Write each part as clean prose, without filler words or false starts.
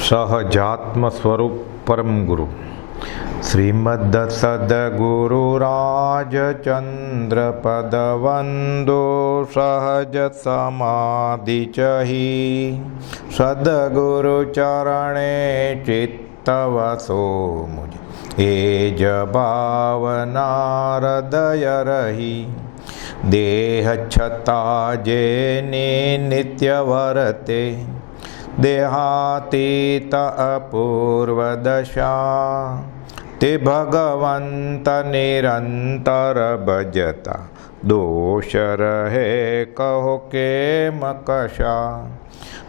સહજાત્મ સ્વરૂપ પરમ ગુરુ શ્રીમદ સદગુરુ રાજચંદ્ર પદવંદો સહજ સમાધિ ચહી સદગુરુ ચરણે ચિત્તવસો મુજ એ જ ભાવના હૃદય રહી દેહ છતાં જેની નિત્ય વર્તે દેહાતીત અપૂર્વ દશા તે ભગવંત નિરંતર ભજતા દોષ રહે કહો કેમ કશા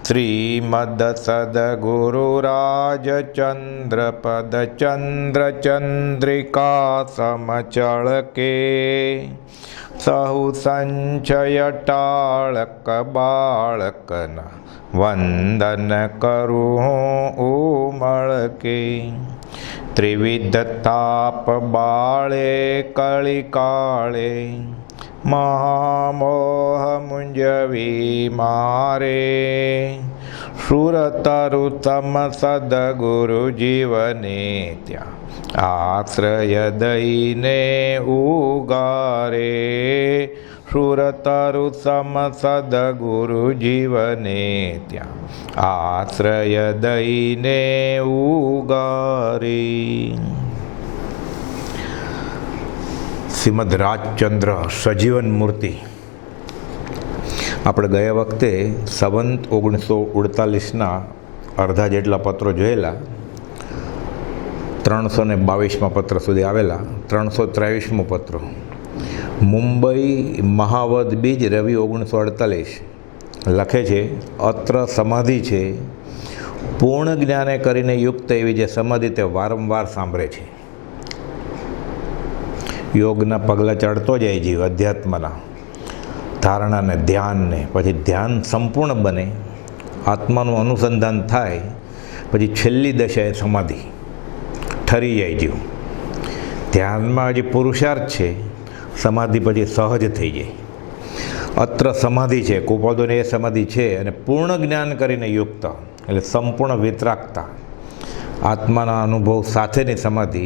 શ્રીમદ સદગુરુ રાજચંદ્ર પદ ચંદ્ર ચંદ્રિકા સમચળ કે સહુ સંચય ટાળક બાળકના વંદન કરું ઉમળ કે ત્રિવિધ તાપ બાળે કળી કાળે મહામોહ મુંજવી મારે સુરતરુ તમ સદગુરુ જીવને ત્યાં આશ્રય દઈને ઉગારે સુરતરુ સમ સદગુરુ જીવને ત્યાં આશ્રય દઈને ઉગારે. શ્રીમદ રાજચંદ્ર સજીવન મૂર્તિ. આપણે ગયા વખતે સંવંત 1948ના અડધા જેટલા પત્રો જોયેલા. 322મા પત્ર સુધી આવેલા. 323મો પત્ર મુંબઈ મહાવદ બીજ રવિ 1948 લખે છે, અત્ર સમાધિ છે પૂર્ણ જ્ઞાને કરીને યુક્ત એવી જે સમાધિ તે વારંવાર સાંભળે છે. યોગના પગલાં ચડતો જાય જીવ અધ્યાત્મના ધારણાને ધ્યાનને, પછી ધ્યાન સંપૂર્ણ બને, આત્માનું અનુસંધાન થાય, પછી છેલ્લી દશા એ સમાધિ ઠરી જાય જીવ. ધ્યાનમાં હજી પુરુષાર્થ છે, સમાધિ પછી સહજ થઈ જાય. અત્ર સમાધિ છે, કુપોદોની એ સમાધિ છે. અને પૂર્ણ જ્ઞાન કરીને યુક્ત એટલે સંપૂર્ણ વિતરાગતા આત્માના અનુભવ સાથેની સમાધિ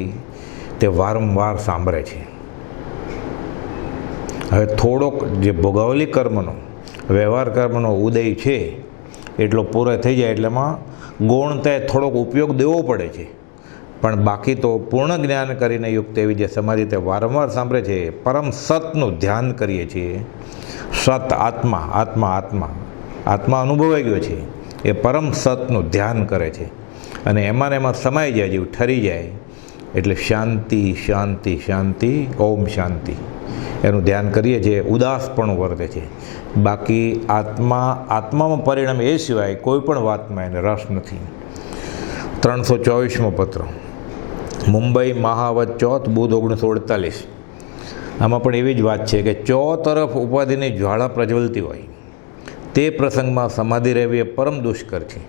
તે વારંવાર સાંભળે છે. હવે થોડોક જે ભોગવલી કર્મનો વ્યવહાર કર્મનો ઉદય છે એટલો પૂરો થઈ જાય એટલે એમાં ગૌણતાએ થોડોક ઉપયોગ દેવો પડે છે. પણ બાકી તો પૂર્ણ જ્ઞાન કરીને યુક્ત એવી જે સમાધિ તે વારંવાર સાંભળે છે. પરમ સતનું ધ્યાન કરીએ છીએ. સત આત્મા આત્મા આત્મા આત્મા અનુભવાઈ ગયો છે એ પરમ સતનું ધ્યાન કરે છે. અને એમાં ને એમાં સમાઈ જાય, જેવું ઠરી જાય એટલે શાંતિ શાંતિ શાંતિ ઓમ શાંતિ એનું ધ્યાન કરીએ છીએ. ઉદાસપણું વર્તે છે. બાકી આત્મામાં પરિણામ એ સિવાય કોઈ પણ વાતમાં એને રસ નથી. 324મો પત્ર મુંબઈ મહાવત ચોથ બુધ 1948. આમાં પણ એવી જ વાત છે કે ચો તરફ ઉપાધિની જ્વાળા પ્રજ્વલતી હોય તે પ્રસંગમાં સમાધિ રહેવી એ પરમ દુષ્કર છે.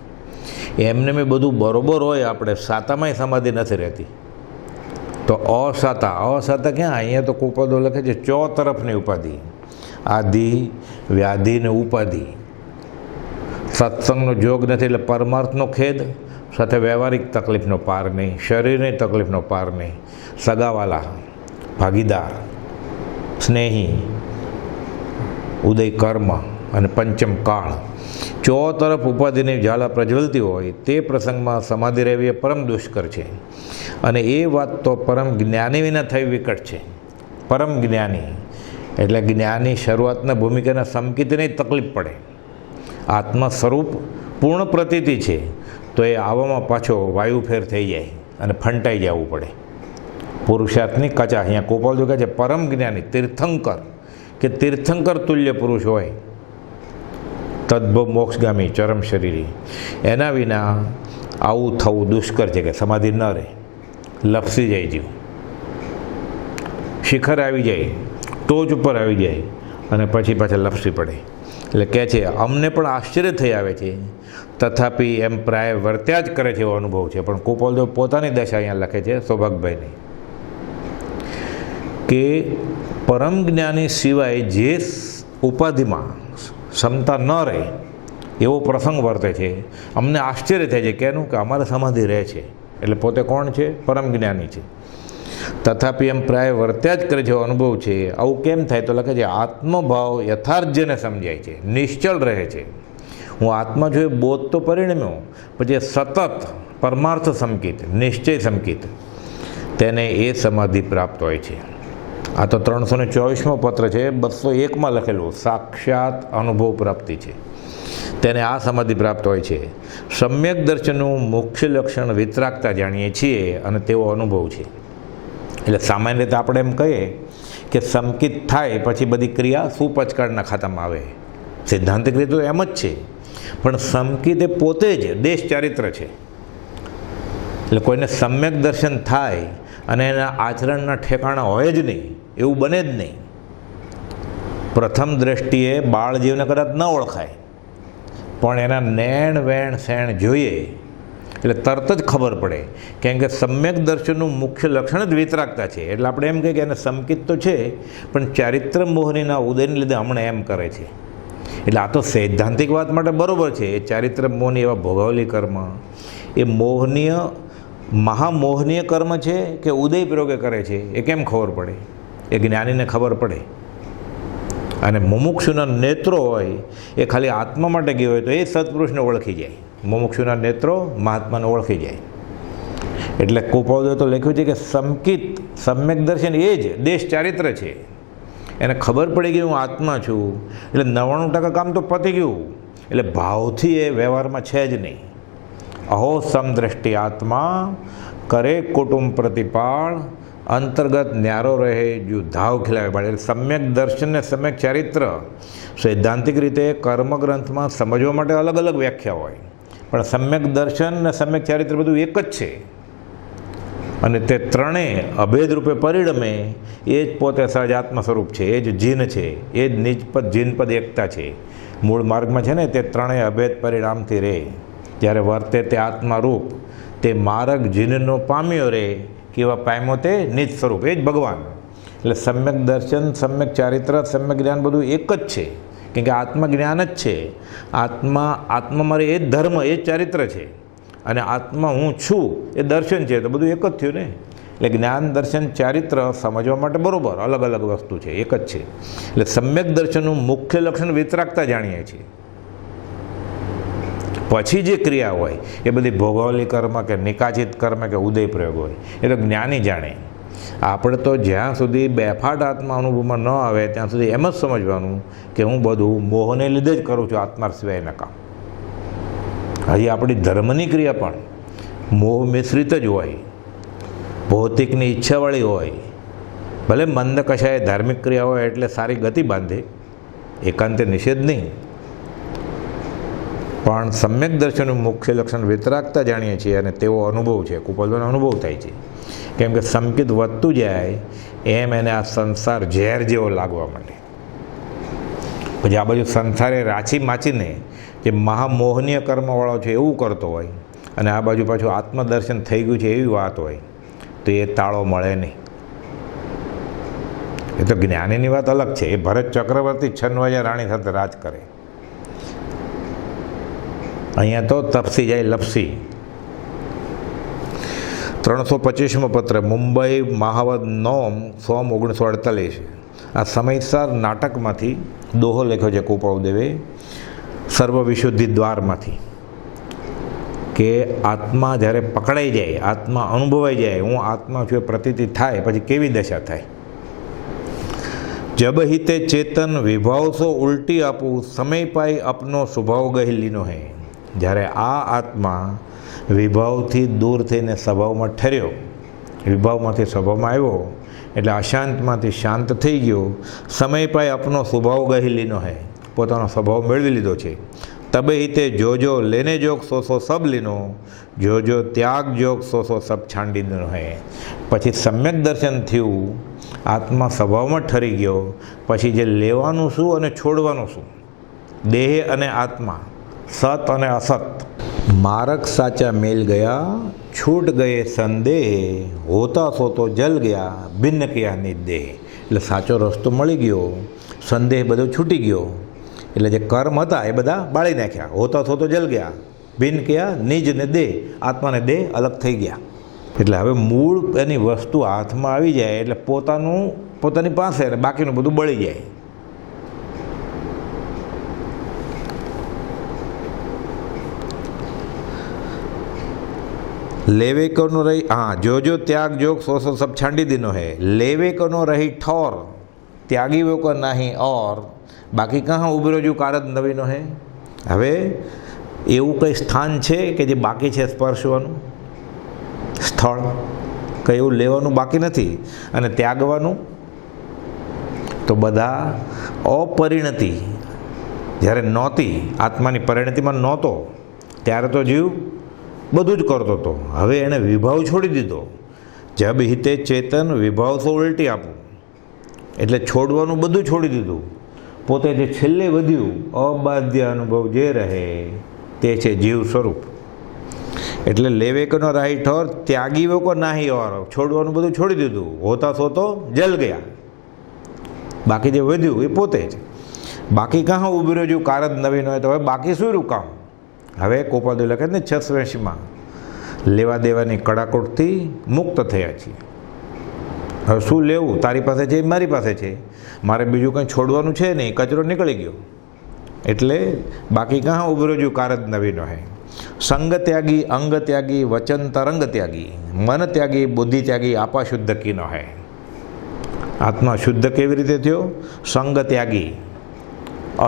એમને મેં બધું બરોબર હોય, આપણે સાતામાંય સમાધિ નથી રહેતી. તો અસાતા ક્યાં? અહીંયા તો કુપદો લખે છે ચો તરફની ઉપાધિ, આધિ વ્યાધિ ને ઉપાધિ. સત્સંગનો જોગ નથી એટલે પરમાર્થનો ખેદ, સાથે વ્યવહારિક તકલીફનો પાર નહીં, શરીરની તકલીફનો પાર નહીં, સગાવાલા, ભાગીદાર, સ્નેહી, ઉદય કર્મ અને પંચમ કાળ. ચો તરફ ઉપાધિની જ્વાળા પ્રજ્વલતી હોય તે પ્રસંગમાં સમાધિ રહેવી એ પરમ દુષ્કર છે. અને એ વાત તો પરમ જ્ઞાની વિના થઈ વિકટ છે. પરમ જ્ઞાની એટલે જ્ઞાની શરૂઆતના ભૂમિકાના સમકીતીને તકલીફ પડે. આત્મા સ્વરૂપ પૂર્ણ પ્રતીતિ છે તો એ આવવામાં પાછો વાયુફેર થઈ જાય અને ફંટાઈ જવું પડે. પુરુષાર્થની કચા. અહીંયા ગોપાલ કહે છે પરમ જ્ઞાની તીર્થંકર કે તીર્થંકર તુલ્ય પુરુષ હોય, તદ્ભવ મોક્ષગામી ચરમ શરીરી, એના વિના આવું થવું દુષ્કર છે કે સમાધિ ન રહે. લપસી જાય જીવ, શિખર આવી જાય, ટોચ ઉપર આવી જાય અને પછી પાછા લપસી પડે. એટલે કહે છે અમને પણ આશ્ચર્ય થઈ આવે છે, તથાપિ એમ પ્રાય વર્ત્યા જ કરે છે એવો અનુભવ છે. પણ કુપોલદેવ પોતાની દશા અહીંયા લખે છે સૌભાગભાઈની કે પરમ જ્ઞાની સિવાય જે ઉપાધિમાં ક્ષમતા ન રહે એવો પ્રસંગ વર્તે છે. અમને આશ્ચર્ય થાય છે કે એનું કે અમારે સમાધિ રહે છે, એટલે પોતે કોણ છે? પરમ જ્ઞાની છે. તથાપિ એમ પ્રાય વર્ત્યા જ કરે છે, અનુભવ છે. આવું કેમ થાય? તો લખે છે આત્મભાવ યથાર્થ જેને સમજાય છે, નિશ્ચળ રહે છે. હું આત્મા છું એ બોધ તો પરિણમ્યો, પછી સતત પરમાર્થ સંકિત, નિશ્ચય સંકિત, તેને એ સમાધિ પ્રાપ્ત હોય છે. આ તો 324મો પત્ર છે, 201માં લખેલું સાક્ષાત અનુભવ પ્રાપ્તિ છે, તેને આ સમાધિ પ્રાપ્ત હોય છે. સમ્યક દર્શનનું મુખ્ય લક્ષણ વિતરાગતા જાણીએ છીએ અને તેવો અનુભવ છે. એટલે સામાન્ય રીતે આપણે એમ કહીએ કે સંકિત થાય પછી બધી ક્રિયા સુપચકાળના ખાતામાં આવે. સિદ્ધાંતિક રીતે તો એમ જ છે, પણ સંકિત એ પોતે જ દેશ ચારિત્ર છે. એટલે કોઈને સમ્યક દર્શન થાય અને એના આચરણના ઠેકાણા હોય જ નહીં, એવું બને જ નહીં. પ્રથમ દ્રષ્ટિએ બાળજીવને કદાચ ન ઓળખાય, પણ એના નેણ વેણ શેણ જોઈએ એટલે તરત જ ખબર પડે. કેમ કે સમ્યક દર્શનનું મુખ્ય લક્ષણ જ વિતરાગતા છે. એટલે આપણે એમ કહીએ કે એને સંકિત તો છે, પણ ચારિત્ર મોહનીના ઉદયને લીધે હમણાં એમ કરે છે. એટલે આ તો સૈદ્ધાંતિક વાત માટે બરાબર છે. એ ચારિત્ર મોહની એવા ભોગવલી કર્મ એ મોહનીય મહામોહનીય કર્મ છે કે ઉદય પ્રયોગે કરે છે, એ કેમ ખબર પડે? એ જ્ઞાનીને ખબર પડે. અને મુમુક્ષુના નેત્રો હોય એ ખાલી આત્મા માટે ગયો હોય તો એ સત્પુરુષને ઓળખી જાય. મુમુક્ષુના નેત્રો મહાત્માને ઓળખી જાય. એટલે કુપાવદે તો લખ્યું છે કે સંકિત સમ્યક દર્શન એ જ દેશ ચારિત્ર છે. એને ખબર પડી ગઈ હું આત્મા છું, એટલે 99% કામ તો પતી ગયું. એટલે ભાવથી એ વ્યવહારમાં છે જ નહીં. અહો સમદ્રષ્ટિ આત્મા કરે કુટુંબ પ્રતિપાળ, અંતર્ગત ન્યારો રહે જો ધાવ ખીલાવે બાળે. એટલે સમ્યક દર્શન ને સમ્યક ચારિત્ર સૈદ્ધાંતિક રીતે કર્મગ્રંથમાં સમજવા માટે અલગ અલગ વ્યાખ્યા હોય, પણ સમ્યક દર્શન ને સમ્યક ચારિત્ર બધું એક જ છે. અને તે ત્રણેય અભેદ રૂપે પરિણમે એ જ પોતે સહજ આત્મ સ્વરૂપ છે, એ જ જીન છે, એ જ નિજપદ જીનપદ એકતા છે. મૂળ માર્ગમાં છે ને તે ત્રણેય અભેદ પરિણામથી રહે. જ્યારે વર્તે તે આત્મારૂપ, તે માર્ગ જીનનો પામ્યો રે, કેવા પામ્યો તે નિજ સ્વરૂપ, એ જ ભગવાન. એટલે સમ્યક દર્શન, સમ્યક ચારિત્ર, સમ્યક જ્ઞાન બધું એક જ છે. કેમ કે આત્મા જ્ઞાન જ છે. આત્મા મારે એ જ ધર્મ, એ જ ચારિત્ર છે. અને આત્મા હું છું એ દર્શન છે, તો બધું એક જ થયું ને. એટલે જ્ઞાન દર્શન ચારિત્ર સમજવા માટે બરાબર અલગ અલગ વસ્તુ છે, એક જ છે. એટલે સમ્યક દર્શનનું મુખ્ય લક્ષણ વિતરાગતા જાણીએ છીએ. પછી જે ક્રિયા હોય એ બધી ભોગવલી કર્મ કે નિકાચિત કર્મ કે ઉદય પ્રયોગ હોય એ તો જ્ઞાની જાણે. આપણે તો જ્યાં સુધી બેફાટ આત્મા અનુભવમાં ન આવે ત્યાં સુધી એમ જ સમજવાનું કે હું બધું મોહને લીધે જ કરું છું, આત્મા સિવાયના કામ. હજી આપણી ધર્મની ક્રિયા પણ મોહ મિશ્રિત જ હોય, ભૌતિકની ઈચ્છાવાળી હોય. ભલે મંદ કશાય ધાર્મિક ક્રિયા હોય એટલે સારી ગતિ બાંધે, એકાંતે નિષેધ નહીં. પણ સમ્યક દર્શનનું મુખ્ય લક્ષણ વિતરાગતા જાણીએ છીએ અને તેવો અનુભવ છે. કુપાલભાઈનો અનુભવ થાય છે. કેમ કે સંકિત વધતું જાય એમ એને આ સંસાર ઝેર જેવો લાગવા માંડે. પછી આ બાજુ સંસારે રાચી માચીને જે મહામોહનીય કર્મવાળો છે એવું કરતો હોય, અને આ બાજુ પાછું આત્મદર્શન થઈ ગયું છે એવી વાત હોય, તો એ તાળો મળે નહીં. એ તો જ્ઞાનીની વાત અલગ છે. એ ભરત ચક્રવર્તી છન્વાજા રાણી સાથે રાજ કરે, અહીંયા તો તપસી જાય લપસી. 325મો પત્ર, મુંબઈ મહાવદ 9/1948. આ સમયસર નાટકમાંથી દોહો લખ્યો છે કુપાવદેવે, સર્વ વિશુદ્ધિ દ્વારમાંથી, કે આત્મા જ્યારે પકડાઈ જાય, આત્મા અનુભવાઈ જાય, હું આત્મા છું એ પ્રતીતિ થાય, પછી કેવી દશા થાય. જબ હિતે ચેતન વિભાવસો ઉલટી આપું, સમય પાઈ અપનો સ્વભાવ ગહેલીનો હે. જ્યારે આ આત્મા વિભાવથી દૂર થઈને સ્વભાવમાં ઠર્યો, વિભાવમાંથી સ્વભાવમાં આવ્યો, એટલે અશાંતમાંથી શાંત થઈ ગયો. સમય પાય અપનો સ્વભાવ ગહેલીનો હે, પોતાનો સ્વભાવ મેળવી લીધો છે. તબે હિતે જોજો લેને જોગ સો સબ લીનો, જોજો ત્યાગ જોગ સો સબ છાંડીનો હે. પછી સમ્યક દર્શન થયું, આત્મા સ્વભાવમાં ઠરી ગયો. પછી જે લેવાનું શું અને છોડવાનું શું, દેહ અને આત્મા, સત અને અસત, માર્ગ સાચા મેલ ગયા, છૂટ ગયે સંદેહ, હોતા સોતો જલ ગયા, ભિન્ન કિયા નિદેહ. એટલે સાચો રસ્તો મળી ગયો, સંદેહ બધો છૂટી ગયો. એટલે જે કર્મ હતા એ બધા બાળી નાખ્યા, હોતા થો તો જલ ગયા, ભિન્ન કયા નિજ ને દેહ, આત્માને દેહ અલગ થઈ ગયા. એટલે હવે મૂળ એની વસ્તુ હાથમાં આવી જાય એટલે પોતાની પાસે અને બાકીનું બધું બળી જાય. लेवे को नो रही, हाँ, जो त्याग जोग सो सब छांडी दिनो है. लेवे को नो रही ठोर, त्यागी वो को नहीं और बाकी कहाँ उभरो जो कारद नवीनो है. હવે એવું કંઈ સ્થાન છે કે જે બાકી છે સ્પર્શવાનું સ્થળ, કંઈ એવું લેવાનું બાકી નથી. અને ત્યાગવાનું તો બધા અપરિણતિ જ્યારે નહોતી, આત્માની પરિણતિમાં નહોતો ત્યારે તો જીવ બધું જ કરતો હતો. હવે એણે વિભાવ છોડી દીધો. જબ હિતે ચેતન વિભાવ તો ઉલટી આપું, એટલે છોડવાનું બધું છોડી દીધું. પોતે જે છેલ્લે વધ્યું અબાધ્ય અનુભવ જે રહે તે છે જીવ સ્વરૂપ. એટલે લેવે કનો રાહી ઠોર, ત્યાગી વો કો નાહી ઓર, છોડવાનું બધું છોડી દીધું. હોતા થો તો જલ ગયા, બાકી જે વધ્યું એ પોતે જ. બાકી કાં ઉભર્યો જો કારજ નવીન હોય તો હવે બાકી શું રહ્યું કામ. હવે કોપાદુ લખે ને 86માં લેવા દેવાની કડાકોટથી મુક્ત થયા છીએ. હવે શું લેવું, તારી પાસે છે મારી પાસે છે, મારે બીજું કંઈ છોડવાનું છે નહીં, કચરો નીકળી ગયો. એટલે બાકી કાં ઉભરો કારજ નવીનો હે. સંગ ત્યાગી, અંગ ત્યાગી, વચન તરંગ ત્યાગી, મન ત્યાગી, બુદ્ધિ ત્યાગી, આપા શુદ્ધ કીનો હે. આત્મા શુદ્ધ કેવી રીતે થયો? સંગ ત્યાગી,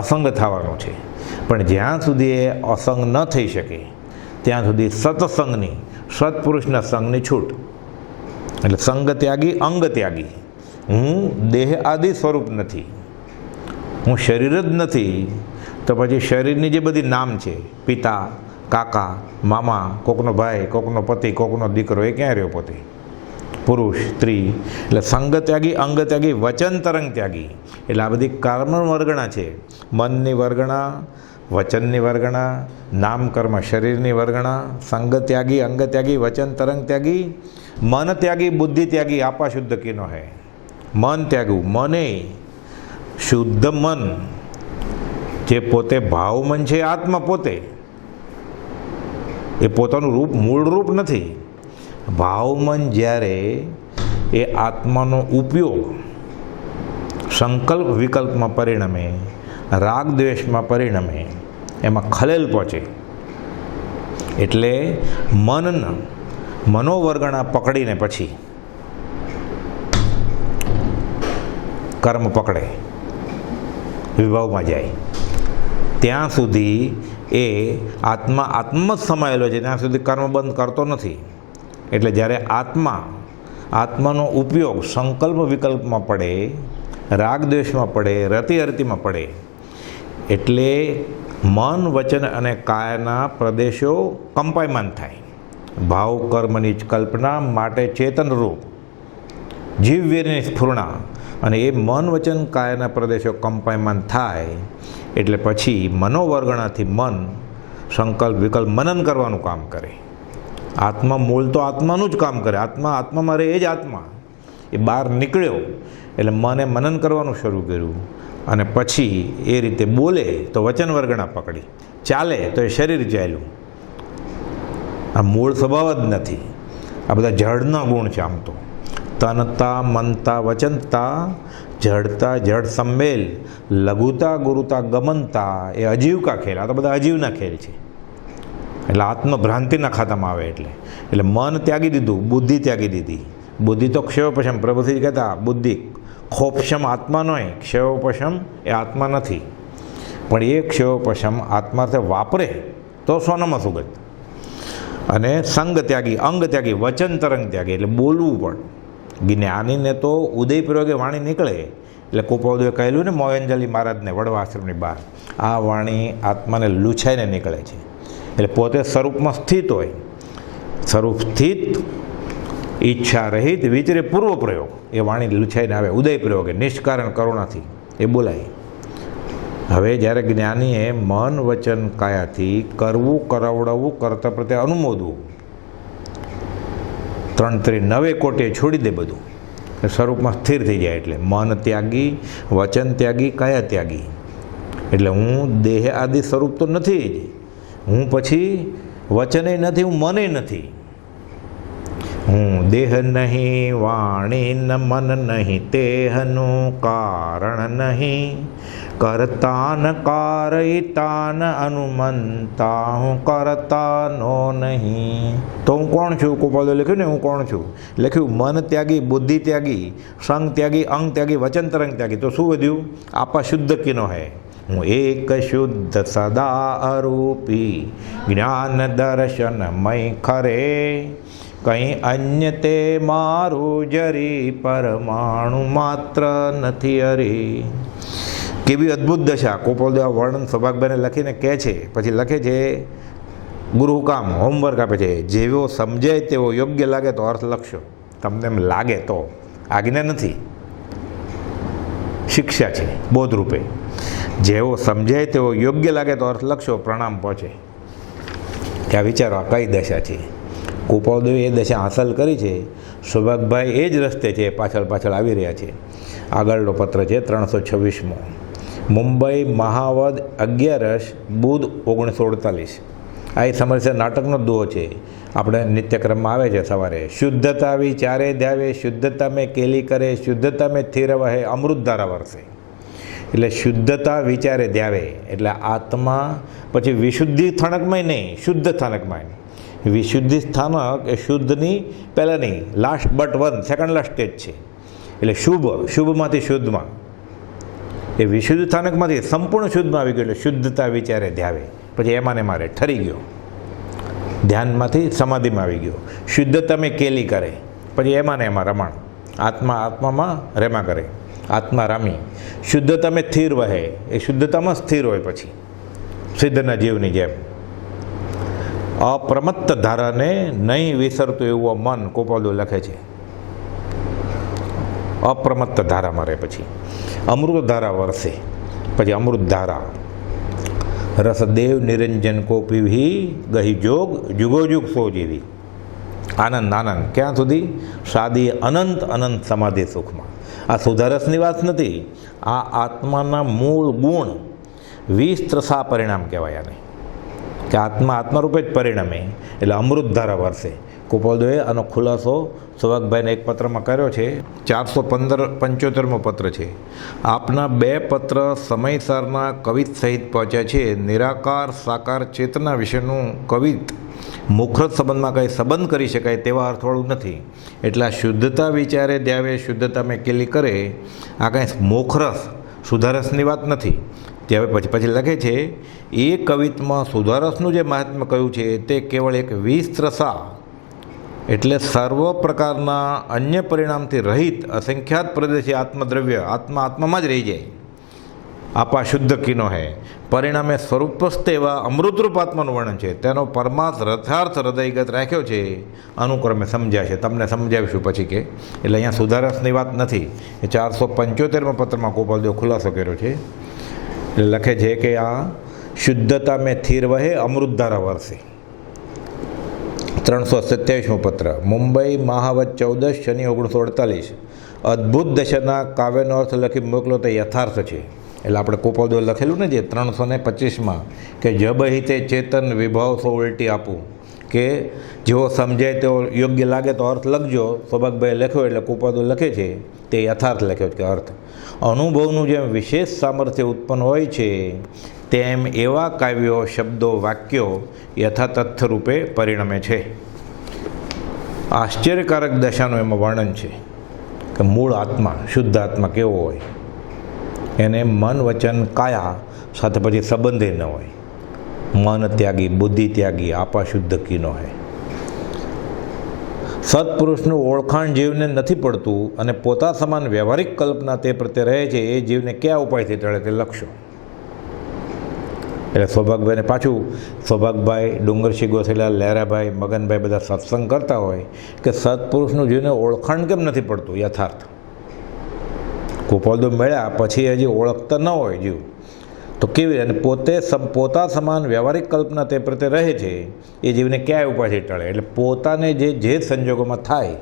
અસંગ થવાનો છે. પણ જ્યાં સુધી એ અસંગ ન થઈ શકે ત્યાં સુધી સત્સંગની, સત્પુરુષના સંગની છૂટ. એટલે સંગ ત્યાગી, અંગ ત્યાગી. હું દેહ આદિ સ્વરૂપ નથી, હું શરીર જ નથી. તો પછી શરીરની જે બધી નામ છે, પિતા, કાકા, મામા, કોકનો ભાઈ, કોકનો પતિ, કોકનો દીકરો, એ ક્યાં રહ્યો પોતે? પુરુષ, સ્ત્રી. એટલે સંગ ત્યાગી, અંગ ત્યાગી, વચન તરંગ ત્યાગી. એટલે આ બધી કર્મ વર્ગણા છે. મનની વર્ગણા, વચનની વર્ગણા, નામ કર્મ શરીરની વર્ગણા. સંગ ત્યાગી, અંગ ત્યાગી, વચન તરંગ ત્યાગી, મન ત્યાગી, બુદ્ધિ ત્યાગી, આપા શુદ્ધ કીનો હે. મન ત્યાગવું, મને શુદ્ધ મન જે પોતે ભાવ મન છે, આત્મા પોતે, એ પોતાનું રૂપ, મૂળ રૂપ નથી. ભાવમન જ્યારે એ આત્માનો ઉપયોગ સંકલ્પ વિકલ્પમાં પરિણમે, રાગ દ્વેષમાં પરિણમે, એમાં ખલેલ પહોંચે. એટલે મનોવર્ગણા પકડીને પછી કર્મ પકડે, વિભાવમાં જાય. ત્યાં સુધી એ આત્મા જ સમાયેલો છે, ત્યાં સુધી કર્મ બંધ કરતો નથી. એટલે જ્યારે આત્માનો ઉપયોગ સંકલ્પ વિકલ્પમાં પડે, રાગ દ્વેષમાં પડે, રતિ અરતિમાં પડે, એટલે મન, વચન અને કાયના પ્રદેશો કંપાયમાન થાય. ભાવ કર્મની જ કલ્પના માટે ચેતનરૂપ જીવવીરની સ્ફૂર્ણા, અને એ મન, વચન, કાયના પ્રદેશો કંપાયમાન થાય એટલે પછી મનોવર્ગણાથી મન સંકલ્પ વિકલ્પ મનન કરવાનું કામ કરે. આત્મા મૂળ તો આત્માનું જ કામ કરે. આત્મામાં રહે એ જ આત્મા. એ બહાર નીકળ્યો એટલે મને મનન કરવાનું શરૂ કર્યું. અને પછી એ રીતે બોલે તો વચન વર્ગણા પકડી, ચાલે તો એ શરીર ચાલ્યું. આ મૂળ સ્વભાવ જ નથી. આ બધા જડના ગુણ છે. આમ તો તનતા, મનતા, વચનતા, જડતા, જડ સંમેલ, લઘુતા, ગુરુતા, ગમનતા, એ અજીવકા ખેલ. આ તો બધા અજીવના ખેલ છે. એટલે આત્મભ્રાંતિના ખાતામાં આવે. એટલે મન ત્યાગી દીધું, બુદ્ધિ ત્યાગી દીધી. બુદ્ધિ તો ક્ષયોપશમ, પ્રભુજી કહેતા બુદ્ધિ ખોપશમ આત્માનો, ક્ષયોપશમ એ આત્મા નથી. પણ એ ક્ષયોપશમ આત્માર્થે વાપરે તો સોનામાં સુગત. અને સંગ ત્યાગી, અંગ ત્યાગી, વચન તરંગ ત્યાગી, એટલે બોલવું પણ. જ્ઞાનીને તો ઉદયપૂર્વકે વાણી નીકળે. એટલે કોપાઉદયે કહેલું ને મોહનજાલી મહારાજને વડવા આશ્રમની બહાર, આ વાણી આત્માને લૂછાઈને નીકળે છે. એટલે પોતે સ્વરૂપમાં સ્થિત હોય, સ્વરૂપ સ્થિત, ઈચ્છા રહિત, વિચરે પૂર્વ પ્રયોગ, એ વાણી લૂછાઈને આવે. ઉદય પ્રયોગે નિષ્કારણ કરુણાથી એ બોલાય. હવે જ્યારે જ્ઞાનીએ મન, વચન, કાયાથી કરવું, કરાવડાવવું, કરતા પ્રત્યે અનુમોદવું, 3 કોટે છોડી દે બધું, સ્વરૂપમાં સ્થિર થઈ જાય. એટલે મન ત્યાગી, વચન ત્યાગી, કાયા ત્યાગી, એટલે હું દેહ આદિ સ્વરૂપ તો નથી જ, હું પછી વચને નથી, હું મને નથી. હું દેહ નહીં, વાણી ન મન નહીં, તેહનું કારણ નહીં, કરતા ન કારયતા ન અનુમંતા, હું કરતાનો નહીં. તો હું કોણ છું? ગોપાલે લખ્યું ને હું કોણ છું, લખ્યું મન ત્યાગી, બુદ્ધિ ત્યાગી, સંગ ત્યાગી, અંગ ત્યાગી, વચન તરંગ ત્યાગી. તો શું વધ્યું? આપા શુદ્ધ કિનો હૈ. હું એક શુદ્ધ સદા અરૂપી, જ્ઞાન દર્શન મય ખરે, કંઈ અન્ય તે મારું જરી, પરમાણુ માત્ર નથી હરી. કેવી અદ્ભુત દશા! ગોપાલદેવ આ વર્ણન સૌભાગભાઈને લખીને કહે છે, પછી લખે છે ગુરુ કામ હોમવર્ક આપે છે, જેવો સમજાય તેવો યોગ્ય લાગે તો અર્થ લખશો. તમને એમ લાગે તો, આજ્ઞા નથી, શિક્ષા છે બોધરૂપે. જેવો સમજાય તેવો યોગ્ય લાગે તો અર્થ લખશો, પ્રણામ પહોંચે. ત્યાં વિચારો આ કઈ દશા છે. ગોપાલદેવે એ દશા હાંસલ કરી છે. સૌભાગભાઈ એ જ રસ્તે છે, પાછળ પાછળ આવી રહ્યા છે. આગળનો પત્ર છે 326મો, મુંબઈ મહાવદ 11 બુધ 1948. આ એ સમરસર નાટકનો દુહો છે, આપણે નિત્યક્રમમાં આવે છે સવારે. શુદ્ધતા વિચારે ધ્યાવે, શુદ્ધતા મેં કેલી કરે, શુદ્ધતા મેં સ્થિર વહે, અમૃત ધારા વરસે. એટલે શુદ્ધતા વિચારે ધ્યાવે એટલે આત્મા, પછી વિશુદ્ધિ સ્થાનકમાં નહીં, શુદ્ધ સ્થાનકમાં. વિશુદ્ધિ સ્થાનક એ શુદ્ધની પહેલાંની last but one, second last stage છે. એટલે શુભમાંથી શુદ્ધમાં, એ વિશુદ્ધ સ્થાનકમાંથી સંપૂર્ણ શુદ્ધમાં આવી ગયો. એટલે શુદ્ધતા વિચારે ધ્યાવે, પછી એમાં ને મારે ઠરી ગયો, ધ્યાનમાંથી સમાધિમાં આવી ગયો. શુદ્ધતા મેં કેલી કરે, પછી એમાં ને એમાં રમણ, આત્મામાં રેમા કરે, આત્મા રામી. શુદ્ધતા મેં સ્થિર વહે, એ શુદ્ધતામાં સ્થિર હોય, પછી સિદ્ધના જીવની જેમ. અપ્રમત્ત ધારાને નહીં વિસરતું એવું મન, ગોપાલદેવ લખે છે. અપ્રમત્ત ધારામાં રહે, પછી અમૃત ધારા વરસે, પછી અમૃત ધારા. રસદેવ નિરંજન કો પીવી, ગહી જોગ જુગો જુગ સો જેવી. આનંદ આનંદ ક્યાં સુધી? સાદી અનંત અનંત સમાધિ સુખમાં. આ સુધારસની વાત નથી, આ આત્માના મૂળ ગુણ 20 ત્રસા પરિણામ કહેવાય આને, કે આત્મા આત્મારૂપે જ પરિણમે. એટલે અમૃત ધારા વરસે. ગોપાલદેવે આનો ખુલાસો સૌભાગભાઈને એક પત્રમાં કર્યો છે. 475મો પત્ર છે. આપના 2 પત્ર સમયસરના કવિત સહિત પહોંચ્યા છે. નિરાકાર સાકાર ચેતના વિશેનું કવિત મુખરત સંબંધમાં કંઈ સંબંધ કરી શકાય તેવા અર્થવાળું નથી. એટલે આ શુદ્ધતા વિચારે ધ્યાવે, શુદ્ધતા મેં કેલી કરે, આ કંઈ મોખરસ સુધારસની વાત નથી. તે હવે પછી લખે છે, એ કવિતમાં સુધારસનું જે મહાત્મ્ય કહ્યું છે તે કેવળ એક 20 ત્રસા, એટલે સર્વ પ્રકારના અન્ય પરિણામથી રહિત અસંખ્યાત પ્રદેશી આત્મદ્રવ્ય, આત્મામાં જ રહી જાય. આપા શુદ્ધ કિનો હૈ, પરિણામે સ્વરૂપસ્થ એવા અમૃતરૂપ આત્માનું વર્ણન છે. તેનો પરમાર્થ રથાર્થ હૃદયગત રાખ્યો છે, અનુક્રમે સમજ્યા છે. તમને સમજાવીશું પછી કે. એટલે અહીંયા સુધારસની વાત નથી. એ 475મા પત્રમાં ગોપાલદેવ ખુલાસો કર્યો છે. એટલે લખે છે કે આ શુદ્ધતા મેં સ્થિર વહે, અમૃત ધારા વરસે. 327મો પત્ર, મુંબઈ મહાવત 14 શનિ 1948. અદ્ભુત દશાના કાવ્યનો અર્થ લખી મોકલો તે યથાર્થ છે. એટલે આપણે ગોપાલદેવ લખેલું ને જે 325માં, કે જબ હિતે ચેતન વિભાવ સો ઉલટી આપું, કે જેવો સમજાય તેવો યોગ્ય લાગે તો અર્થ લખજો. સૌભાગભાઈ લખ્યો એટલે ગોપાલદેવ લખે છે તે યથાર્થ લખ્યો કે અર્થ. અનુભવનું જેમ વિશેષ સામર્થ્ય ઉત્પન્ન હોય છે, તેમ એવા કાવ્યો, શબ્દો, વાક્યો યથાતથ્ય રૂપે પરિણમે છે. આશ્ચર્યકારક દશાનું એમાં વર્ણન છે કે મૂળ આત્મા, શુદ્ધ આત્મા કેવો હોય, એને મન વચન કાયા સાથે પછી સંબંધે ન હોય. મન ત્યાગી, બુદ્ધિ ત્યાગી, આપા શુદ્ધ કીનો હૈ. સત્પુરુષનું ઓળખાણ જીવને નથી પડતું અને પોતા સમાન વ્યવહારિક કલ્પના તે પ્રત્યે રહે છે. એ જીવને કયા ઉપાયથી ટળે તે લખશો. એટલે સૌભાગભાઈને પાછું, સૌભાગભાઈ, ડુંગરસિંહ ગોથેલા, લહેરાભાઈ, મગનભાઈ બધા સત્સંગ કરતા હોય કે સત્પુરુષનું જીવને ઓળખાણ કેમ નથી પડતું યથાર્થ. ગોપાલદેવ મળ્યા પછી હજી ઓળખતા ન હોય જીવ તો કેવી, અને પોતા સમાન વ્યવહારિક કલ્પના તે પ્રત્યે રહે છે. એ જીવને ક્યાંય ઉપાયથી ટળે. એટલે પોતાને જે સંજોગોમાં થાય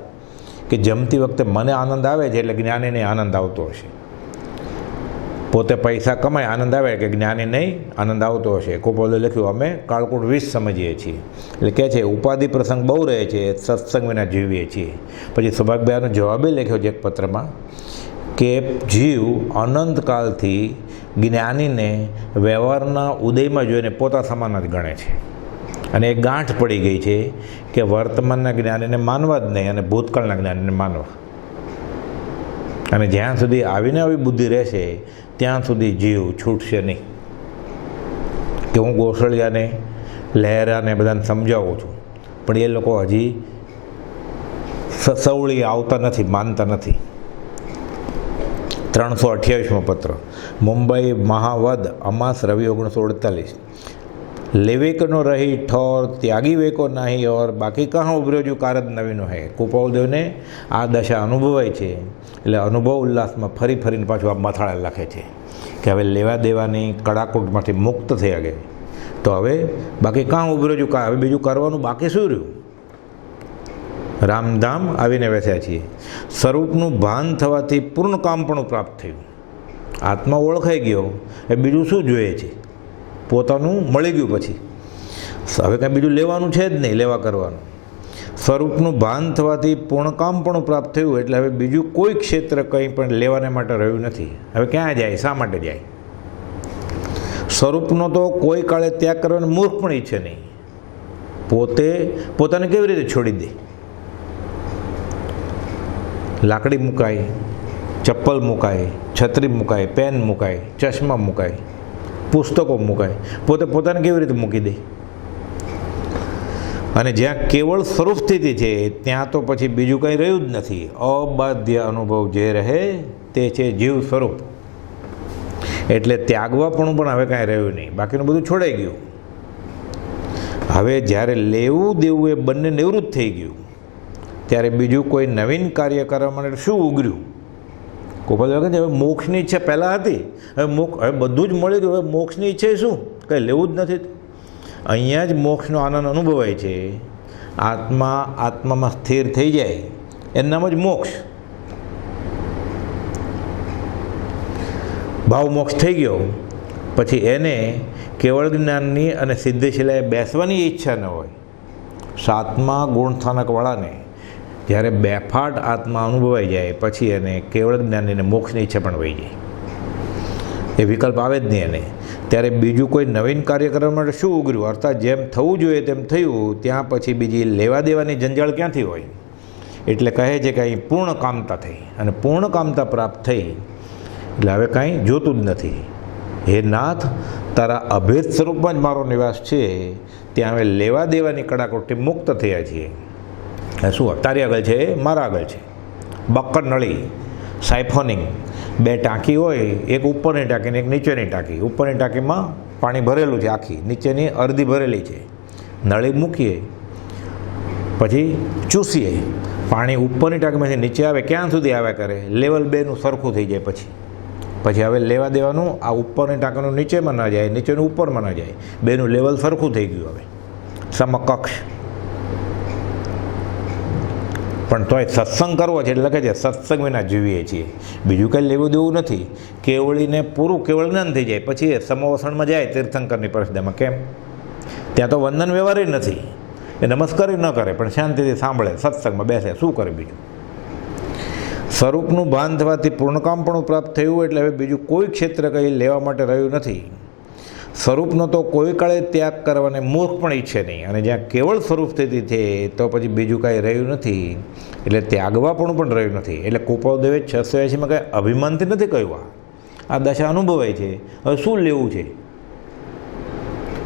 કે જમતી વખતે મને આનંદ આવે છે એટલે જ્ઞાનીને આનંદ આવતો હશે, પોતે પૈસા કમાય, આનંદ આવે કે જ્ઞાની નહીં આનંદ આવતો હશે. કુપોલે લખ્યું અમે કાળકૂટ 20 સમજીએ છીએ. એટલે કહે છે ઉપાધિ પ્રસંગ બહુ રહે છે, સત્સંગ વિના જીવીએ છીએ. પછી સૌભાગ્યનો જવાબે લખ્યો છે એક પત્રમાં કે જીવ અનંતકાલથી જ્ઞાનીને વ્યવહારના ઉદયમાં જોઈને પોતા સમાન જ ગણે છે. અને એ ગાંઠ પડી ગઈ છે કે વર્તમાનના જ્ઞાનીને માનવા જ નહીં અને ભૂતકાળના જ્ઞાનીને માનવા. અને જ્યાં સુધી આવીને આવી બુદ્ધિ રહેશે ત્યાં સુધી જીવ છૂટશે નહીં. કે હું ગોસળિયાને લહેરાને બધાને સમજાવું છું, પણ એ લોકો હજી સવળી આવતા નથી, માનતા નથી. 328મો પત્ર, મુંબઈ મહાવદ અમાસ રવિ 1948. લેવેકનો રહી ઠોર ત્યાગી વેકો નહીં ઓર બાકી કહા ઉભર્યો જો કારજ નવીનો હે. કુપાલદેવને આ દશા અનુભવાય છે એટલે અનુભવ ઉલ્લાસમાં ફરી ફરીને પાછું આ મથાળા લખે છે કે હવે લેવા દેવાની કડાકૂટમાંથી મુક્ત થયા ગયા. તો હવે બાકી કાં ઉભર્યો જો હવે બીજું કરવાનું બાકી શું રહ્યું? રામધામ આવીને બેસ્યા છીએ. સ્વરૂપનું ભાન થવાથી પૂર્ણ કામ પણ પ્રાપ્ત થયું. આત્મા ઓળખાઈ ગયો એ બીજું શું જોઈએ છે? પોતાનું મળી ગયું પછી હવે કાંઈ બીજું લેવાનું છે જ નહીં, લેવા કરવાનું. સ્વરૂપનું ભાન થવાથી પૂર્ણ કામ પણ પ્રાપ્ત થયું એટલે હવે બીજું કોઈ ક્ષેત્ર કંઈ પણ લેવાને માટે રહ્યું નથી. હવે ક્યાં જાય? શા માટે જાય? સ્વરૂપનો તો કોઈ કાળે ત્યાગ કરવાનો મૂર્ખ પણ ઈચ્છે નહીં. પોતાને કેવી રીતે છોડી દે? લાકડી મુકાય, ચપ્પલ મુકાય, છત્રી મુકાય, પેન મુકાય, ચશ્મા મુકાય, પુસ્તકો મુકાય, પોતાને કેવી રીતે મૂકી દે? અને જ્યાં કેવળ સ્વરૂપ સ્થિતિ છે ત્યાં તો પછી બીજું કંઈ રહ્યું જ નથી. અબાધ્ય અનુભવ જે રહે તે છે જીવ સ્વરૂપ. એટલે ત્યાગવાપણું પણ હવે કાંઈ રહ્યું નહીં, બાકીનું બધું છોડાઈ ગયું. હવે જ્યારે લેવું દેવું એ બંને નિવૃત્ત થઈ ગયું ત્યારે બીજું કોઈ નવીન કાર્ય કરવા માટે શું ઉગર્યું? ગોપાલ કહે છે હવે મોક્ષની ઈચ્છા પહેલાં હતી, હવે બધું જ મળી ગયું, હવે મોક્ષની ઈચ્છા શું? કંઈ લેવું જ નથી. અહીંયા જ મોક્ષનો આનંદ અનુભવાય છે. આત્મામાં સ્થિર થઈ જાય એનું નામ જ મોક્ષ. ભાવ મોક્ષ થઈ ગયો પછી એને કેવળ જ્ઞાનની અને સિદ્ધિશિલાએ બેસવાની ઈચ્છા ન હોય. 7મા ગુણસ્થાનકવાળાને જ્યારે બેફાટ આત્મા અનુભવાઈ જાય પછી એને કેવળ જ્ઞાનીને મોક્ષની ઈચ્છા પણ વહી જાય. એ વિકલ્પ આવે જ નહીં એને. ત્યારે બીજું કોઈ નવીન કાર્ય કરવા માટે શું ઉગર્યું? અર્થાત જેમ થવું જોઈએ તેમ થયું, ત્યાં પછી બીજી લેવા દેવાની જંજાળ ક્યાંથી હોય? એટલે કહે છે કે અહીં પૂર્ણ કામતા થઈ, અને પૂર્ણ કામતા પ્રાપ્ત થઈ એટલે હવે કાંઈ જોતું જ નથી. હે નાથ, તારા અભેદ સ્વરૂપમાં જ મારો નિવાસ છે, ત્યાં હવે લેવા દેવાની કડાકોટથી મુક્ત થયા છીએ. શું તારી આગળ છે, મારા આગળ છે. બક્કર નળી, સાયફોનિંગ, 2 ટાંકી હોય, એક ઉપરની ટાંકી ને એક નીચેની ટાંકી. ઉપરની ટાંકીમાં પાણી ભરેલું છે આખી, નીચેની અડધી ભરેલી છે. નળી મૂકીએ પછી ચૂસીએ, પાણી ઉપરની ટાંકીમાંથી નીચે આવે, ક્યાં સુધી આવ્યા કરે? લેવલ 2નું સરખું થઈ જાય. પછી હવે લેવા દેવાનું આ ઉપરની ટાંકીનું નીચેમાં ન જાય, નીચેનું ઉપરમાં ન જાય, બેનું લેવલ સરખું થઈ ગયું. હવે સમકક્ષ. પણ તોય સત્સંગ કરવો છે એટલે લખે છે સત્સંગ વિના જીવીએ છીએ. બીજું કંઈ લેવું દેવું નથી. કેવળીને પૂરું કેવળ જ્ઞાન થઈ જાય પછી એ સમવસણમાં જાય તીર્થંકરની પરિસ્થિતિમાં. કેમ? ત્યાં તો વંદન વ્યવહાર નથી, એ નમસ્કાર ન કરે પણ શાંતિથી સાંભળે, સત્સંગમાં બેસે, શું કરે બીજું? સ્વરૂપનું ભાન થવાથી પૂર્ણકામ પણ પ્રાપ્ત થયું એટલે હવે બીજું કોઈ ક્ષેત્ર કંઈ લેવા માટે રહ્યું નથી. સ્વરૂપનો તો કોઈ કાળે ત્યાગ કરવાને મૂર્ખ પણ ઈચ્છે નહીં. અને જ્યાં કેવળ સ્વરૂપ સ્થિતિ છે તો પછી બીજું કાંઈ રહ્યું નથી એટલે ત્યાગવાપણું પણ રહ્યું નથી. એટલે કુપાલદેવે 680માં કાંઈ અભિમાનથી નથી કહ્યું. આ દશા અનુભવાય છે. હવે શું લેવું છે?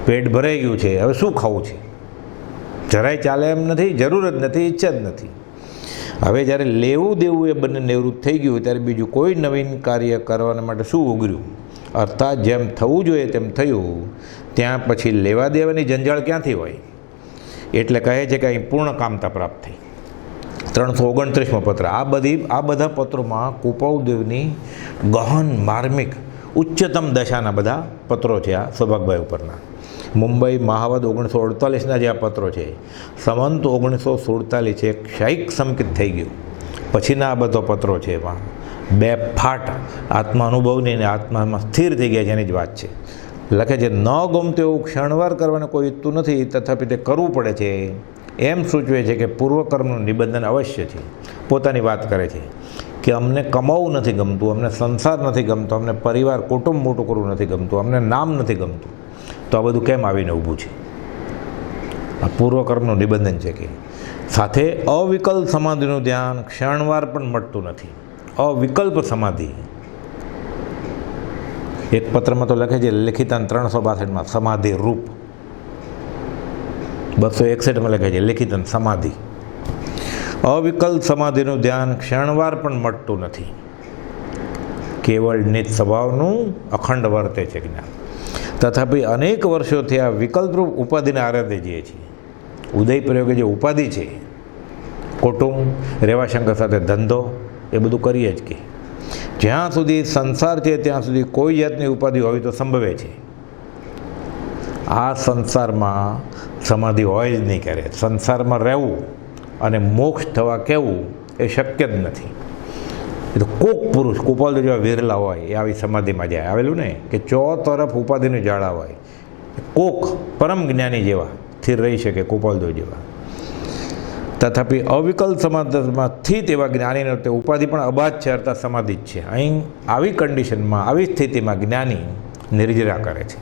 પેટ ભરાઈ ગયું છે, હવે શું ખાવું છે? જરાય ચાલે એમ નથી, જરૂર જ નથી, ઈચ્છા જ નથી. હવે જ્યારે લેવું દેવું એ બંને નિવૃત્ત થઈ ગયું ત્યારે બીજું કોઈ નવીન કાર્ય કરવાના માટે શું ઉગર્યું? અર્થાત જેમ થવું જોઈએ તેમ થયું, ત્યાં પછી લેવા દેવાની જંજાળ ક્યાંથી હોય? એટલે કહે છે કે અહીં પૂર્ણ કામતા પ્રાપ્ત થઈ. 329મો પત્ર. આ બધા પત્રોમાં કુપાલદેવની ગહન માર્મિક ઉચ્ચતમ દશાના બધા પત્રો છે. આ સૌભાગભાઈ ઉપરના મુંબઈ મહાવદ 1948ના જે આ પત્રો છે, સંવંત 1947 એક શાહિક સંકિત થઈ ગયું પછીના આ બધો પત્રો છે. એમાં બે ફાટ આત્મા અનુભવની અને આત્મામાં સ્થિર થઈ ગયા છે એની જ વાત છે. લખે છે ન ગમતું એવું ક્ષણવાર કરવાનું કોઈ ઈચ્છતું નથી, તથાપિ તે કરવું પડે છે. એમ સૂચવે છે કે પૂર્વકર્મનું નિબંધન અવશ્ય છે. પોતાની વાત કરે છે કે અમને કમાવું નથી ગમતું, અમને સંસાર નથી ગમતો, અમને પરિવાર કુટુંબ મોટું કરવું નથી ગમતું, અમને નામ નથી ગમતું, તો આ બધું કેમ આવીને ઊભું છે? આ પૂર્વકર્મનું નિબંધન છે. કે સાથે અવિકલ્પ સમાધિનું ધ્યાન ક્ષણવાર પણ મળતું નથી. અવિકલ્પ સમાધિ એક પત્રમાં તો લખે છે લેખિતાન 362માં સમાધિ રૂપ, 261માં લખે છે લેખિતન સમાધિ. અવિકલ્પ સમાધિનું ધ્યાન ક્ષણવાર પણ મળતું નથી. કેવળ નિત સ્વભાવનું અખંડ વર્તે છે જ્ઞાન. તથાપિ અનેક વર્ષોથી આ વિકલ્પરૂપ ઉપાધિને આરાધે જઈએ છીએ. ઉદય પ્રયોગે જે ઉપાધિ છે, કુટુંબ, રેવાશંકર સાથે ધંધો, એ બધું કરીએ જ કે જ્યાં સુધી સંસાર છે ત્યાં સુધી કોઈ જાતની ઉપાધિ હોવી તો સંભવે છે. આ સંસારમાં સમાધિ હોય જ નહીં. ક્યારે સંસારમાં રહેવું અને મોક્ષ થવા કહેવું એ શક્ય જ નથી. એ તો કોક પુરુષ કુપાલ જેવા વિરલા હોય એ આવી સમાધિમાં જાય. આવેલું ને કે ચો તરફ ઉપાધિનું જાળા હોય, કોક પરમ જ્ઞાની જેવા સ્થિર રહી શકે, કુપાલદો જેવા. તથાપિ અવિકલ્પ સમાધિમાં સ્થિત એવા જ્ઞાનીનો તે ઉપાધિ પણ અબાધ છે અર્થાત સમાધિ જ છે. અહીં આવી કન્ડિશનમાં, આવી સ્થિતિમાં જ્ઞાની નિર્જરા કરે છે,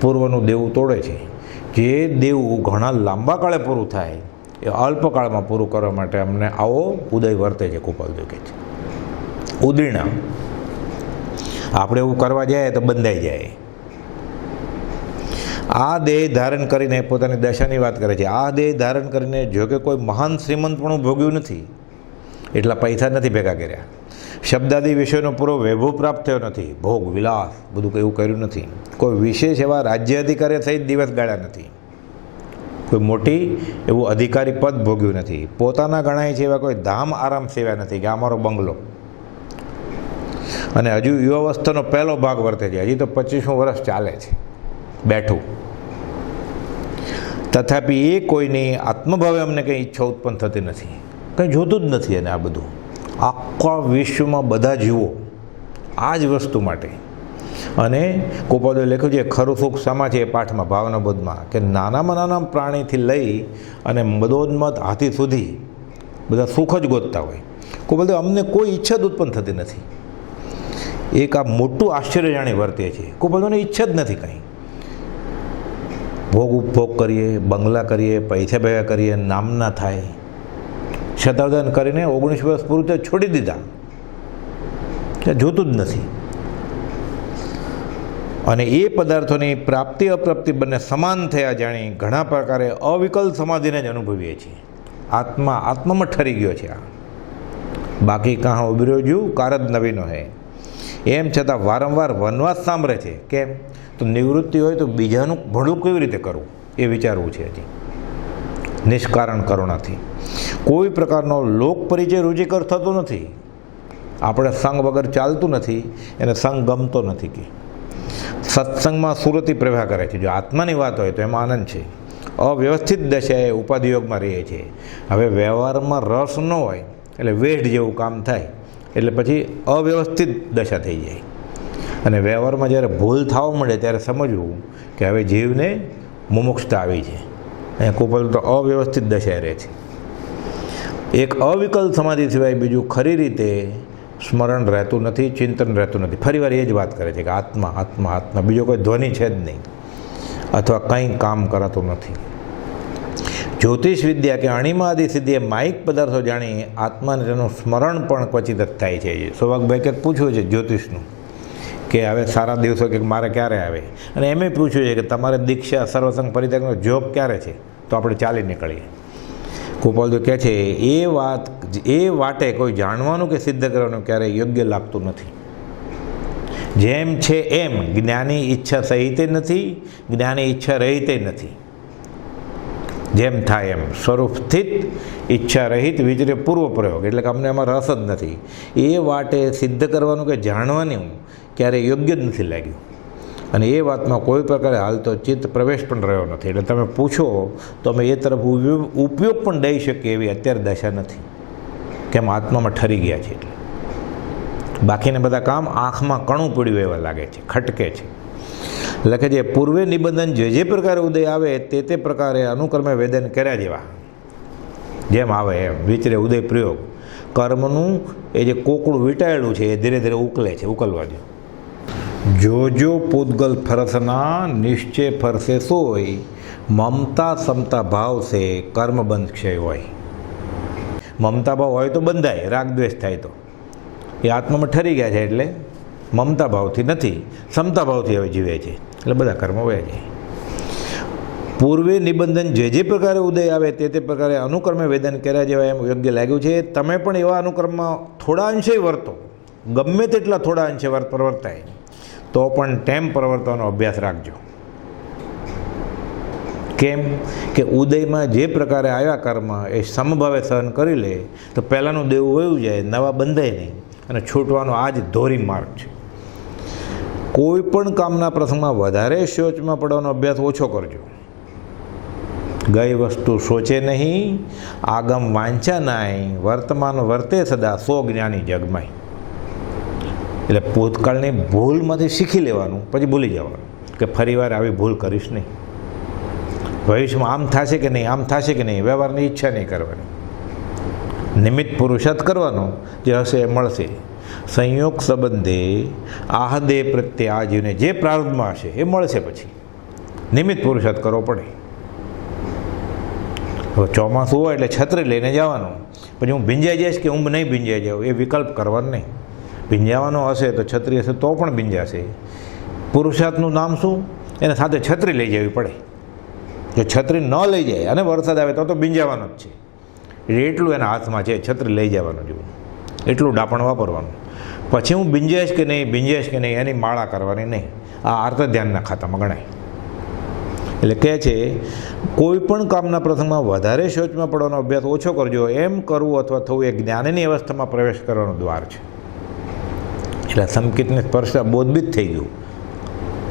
પૂર્વનું દેવું તોડે છે. જે દેવું ઘણા લાંબા કાળે પૂરું થાય એ અલ્પકાળમાં પૂરું કરવા માટે અમને આવો ઉદય વર્તે છે. કુપાલદેવ કહે છે ઉદીર્ણા. આપણે એવું કરવા જાય તો બંધાઈ જાય. આ દેહ ધારણ કરીને પોતાની દશાની વાત કરે છે. આ દેહ ધારણ કરીને જો કે કોઈ મહાન શ્રીમંતપણું ભોગ્યું નથી, એટલા પૈસા નથી ભેગા કર્યા, શબ્દાદી વિષયનો પૂરો વૈભવ પ્રાપ્ત થયો નથી, ભોગ વિલાસ બધું એવું કર્યું નથી, કોઈ વિશેષ એવા રાજ્ય અધિકારી સહિત દિવસ ગાળ્યા નથી, કોઈ મોટી એવું અધિકારી પદ ભોગ્યું નથી, પોતાના ગણાય છે એવા કોઈ ધામ આરામ સેવ્યા નથી કે અમારો બંગલો, અને હજુ યુવાવસ્થાનો પહેલો ભાગ વર્તે છે. હજી તો 25મું વર્ષ ચાલે છે બેઠું. તથાપિ એ કોઈની આત્મભાવે અમને કંઈ ઈચ્છા ઉત્પન્ન થતી નથી, કંઈ જોતું જ નથી. અને આ બધું આખા વિશ્વમાં બધા જીવો આ જ વસ્તુ માટે. અને કુપાલદેવે લખ્યું છે ખરું સુખ શામાં છે એ પાઠમાં, ભાવના બોધમાં, કે નાનામાં નાના પ્રાણીથી લઈ અને મદોન્મત હાથી સુધી બધા સુખ જ ગોતતા હોય. કુપાલદેવ અમને કોઈ ઈચ્છા જ ઉત્પન્ન થતી નથી. એક આ મોટું આશ્ચર્ય જાણી વર્તે છે. કુપાલદેવને ઈચ્છા જ નથી કંઈ. ભોગ ઉપભોગ કરીએ, બંગલા કરીએ, પૈસા ભેગા કરીએ, નામના થાય, શતાવધાન કરીને 19 વર્ષ પૂરું તે છોડી દીધા, જોતું જ નથી. અને એ પદાર્થોની પ્રાપ્તિ અપ્રાપ્તિ બંને સમાન થયા જાણી ઘણા પ્રકારે અવિકલ્પ સમાધિને જ અનુભવીએ છીએ. આત્મામાં ઠરી ગયો છે આ. બાકી કાં ઉભર્યો જુ કારજ નવીનો હે. એમ છતાં વારંવાર વનવાસ સાંભળે છે. કેમ? તો નિવૃત્તિ હોય તો બીજાનું ભલું કેવી રીતે કરવું એ વિચારવું છે. હજી નિષ્કારણ કરુણાથી કોઈ પ્રકારનો લોક પરિચય રુચિકર થતો નથી. આપણે સંગ વગર ચાલતું નથી, એને સંગ ગમતો નથી. કે સત્સંગમાં સુરતી પ્રવાહ કરે છે. જો આત્માની વાત હોય તો એમાં આનંદ છે. અવ્યવસ્થિત દશાએ ઉપાધિયોગમાં રહીએ છીએ. હવે વ્યવહારમાં રસ ન હોય એટલે વેઠ જેવું કામ થાય, એટલે પછી અવ્યવસ્થિત દશા થઈ જાય. અને વ્યવહારમાં જ્યારે ભૂલ થવા મળે ત્યારે સમજવું કે હવે જીવને મુમુક્ષતા આવી છે. અહીંયા કુપાલ તો અવ્યવસ્થિત દશાએ રહે છે. એક અવિકલ્પ સમાધિ સિવાય બીજું ખરી રીતે સ્મરણ રહેતું નથી, ચિંતન રહેતું નથી. ફરીવાર એ જ વાત કરે છે કે આત્મા આત્મા આત્મા, બીજો કોઈ ધ્વનિ છે જ નહીં, અથવા કંઈ કામ કરાતું નથી. જ્યોતિષ વિદ્યા કે અણિમા આદિ સિદ્ધિએ માઇક પદાર્થો જાણી આત્માને તેનું સ્મરણ પણ ક્વચિત જ થાય છે. સૌભાગભાઈ કંઈક પૂછ્યું છે જ્યોતિષનું કે હવે સારા દિવસો કે મારે ક્યારે આવે, અને એમ પૂછ્યું છે કે તમારે દીક્ષા સર્વસંગ પરિત્યાગનો જોગ ક્યારે છે, તો આપણે ચાલી નીકળીએ. કુપાલદેવ કહે છે એ વાટે કોઈ જાણવાનું કે સિદ્ધ કરવાનું ક્યારેય યોગ્ય લાગતું નથી. જેમ છે એમ જ્ઞાની ઈચ્છા સહિતે નથી, જ્ઞાની ઈચ્છા રહિતે નથી. જેમ થાય એમ સ્વરૂપ સ્થિત ઈચ્છા રહિત વિચરે પૂર્વ પ્રયોગ, એટલે કે અમને એમાં રસ જ નથી. એ વાટે સિદ્ધ કરવાનું કે જાણવાનું ક્યારેય યોગ્ય જ નથી લાગ્યું. અને એ વાતમાં કોઈ પ્રકારે હાલ તો ચિત્ત પ્રવેશ પણ રહ્યો નથી. એટલે તમે પૂછો તો અમે એ તરફ ઉપયોગ પણ દઈ શકીએ એવી અત્યારે દશા નથી. કેમ? આત્મામાં ઠરી ગયા છે. એટલે બાકીના બધા કામ આંખમાં કણું પડ્યું એવા લાગે છે, ખટકે છે. લખે છે પૂર્વે નિબંધન જે પ્રકારે ઉદય આવે તે પ્રકારે અનુક્રમે વેદન કર્યા જેવા. જેમ આવે એમ વિચરે ઉદય પ્રયોગ. કર્મનું એ જે કોકડું વીંટાયેલું છે એ ધીરે ધીરે ઉકલે છે, ઉકલવા દો. જો પૂતગલ ફરસના નિશ્ચય ફરસે સોય, મમતા સમતા ભાવ છે કર્મ બંધ ક્ષય હોય. મમતા ભાવ હોય તો બંધાય, રાગ દ્વેષ થાય તો એ આત્મામાં ઠરી ગયા છે એટલે મમતા ભાવથી નથી, સમતા ભાવથી હવે જીવે છે એટલે બધા કર્મ વયા જાય. પૂર્વે નિબંધન જે પ્રકારે ઉદય આવે તે પ્રકારે અનુક્રમે વેદન કર્યા જેવા એમ યોગ્ય લાગ્યું છે. તમે પણ એવા અનુક્રમમાં થોડા અંશે વર્તો, ગમે તેટલા થોડા અંશે પ્રવર્તાય તો પણ તેમ પ્રવર્તવાનો અભ્યાસ રાખજો. કેમ કે ઉદયમાં જે પ્રકારે આવ્યા કર્મ એ સમભાવે સહન કરી લે તો પહેલાંનું દેવું વયું જાય, નવા બંધાય નહીં અને છૂટવાનો આ જ ધોરી માર્ગ છે. કોઈ પણ કામના પ્રસંગમાં વધારે શોચમાં પડવાનો અભ્યાસ ઓછો કરજો. ગઈ વસ્તુ સોચે નહીં, આગમ વાંચા નાય, વર્તમાન વર્તે સદા સો જ્ઞાની જગમાય. એટલે ભૂતકાળની ભૂલમાંથી શીખી લેવાનું, પછી ભૂલી જવાનું કે ફરીવાર આવી ભૂલ કરીશ નહીં. ભવિષ્યમાં આમ થશે કે નહીં, આમ થશે કે નહીં, વ્યવહારની ઈચ્છા નહીં કરવાની. નિમિત્ત પુરુષાર્થ કરવાનો, જે હશે એ મળશે. સંયોગ સંબંધે આહદે પ્રત્યે આ જીવને જે પ્રારંભમાં હશે એ મળશે. પછી નિમિત્ત પુરુષાર્થ કરવો પડે. ચોમાસું હોય એટલે છત્રી લઈને જવાનું, પછી હું ભીંજાઈ જઈશ કે હું નહીં ભીંજાઈ જાઉં એ વિકલ્પ કરવાનો નહીં. ભીંજાવાનો હશે તો છત્રી હશે તો પણ ભીંજાશે. પુરુષાર્થનું નામ શું? એને સાથે છત્રી લઈ જવી પડે. જો છત્રી ન લઈ જાય અને વરસાદ આવે તો ભીંજાવાનો જ છે. એટલું એના હાથમાં છે, છત્રી લઈ જવાનું જેવું, એટલું ડાપણ વાપરવાનું. પછી હું ભીંજાઈશ કે નહીં એની માળા કરવાની નહીં. આ આર્ત ધ્યાનના ખાતામાં ગણાય. એટલે કહે છે કોઈ પણ કામના પ્રસંગમાં વધારે શોચમાં પડવાનો અભ્યાસ ઓછો કરજો. એમ કરવું અથવા થવું એ જ્ઞાનની અવસ્થામાં પ્રવેશ કરવાનો દ્વાર છે. એટલે સંકિતને સ્પર્શતા બોધબીત થઈ ગયું,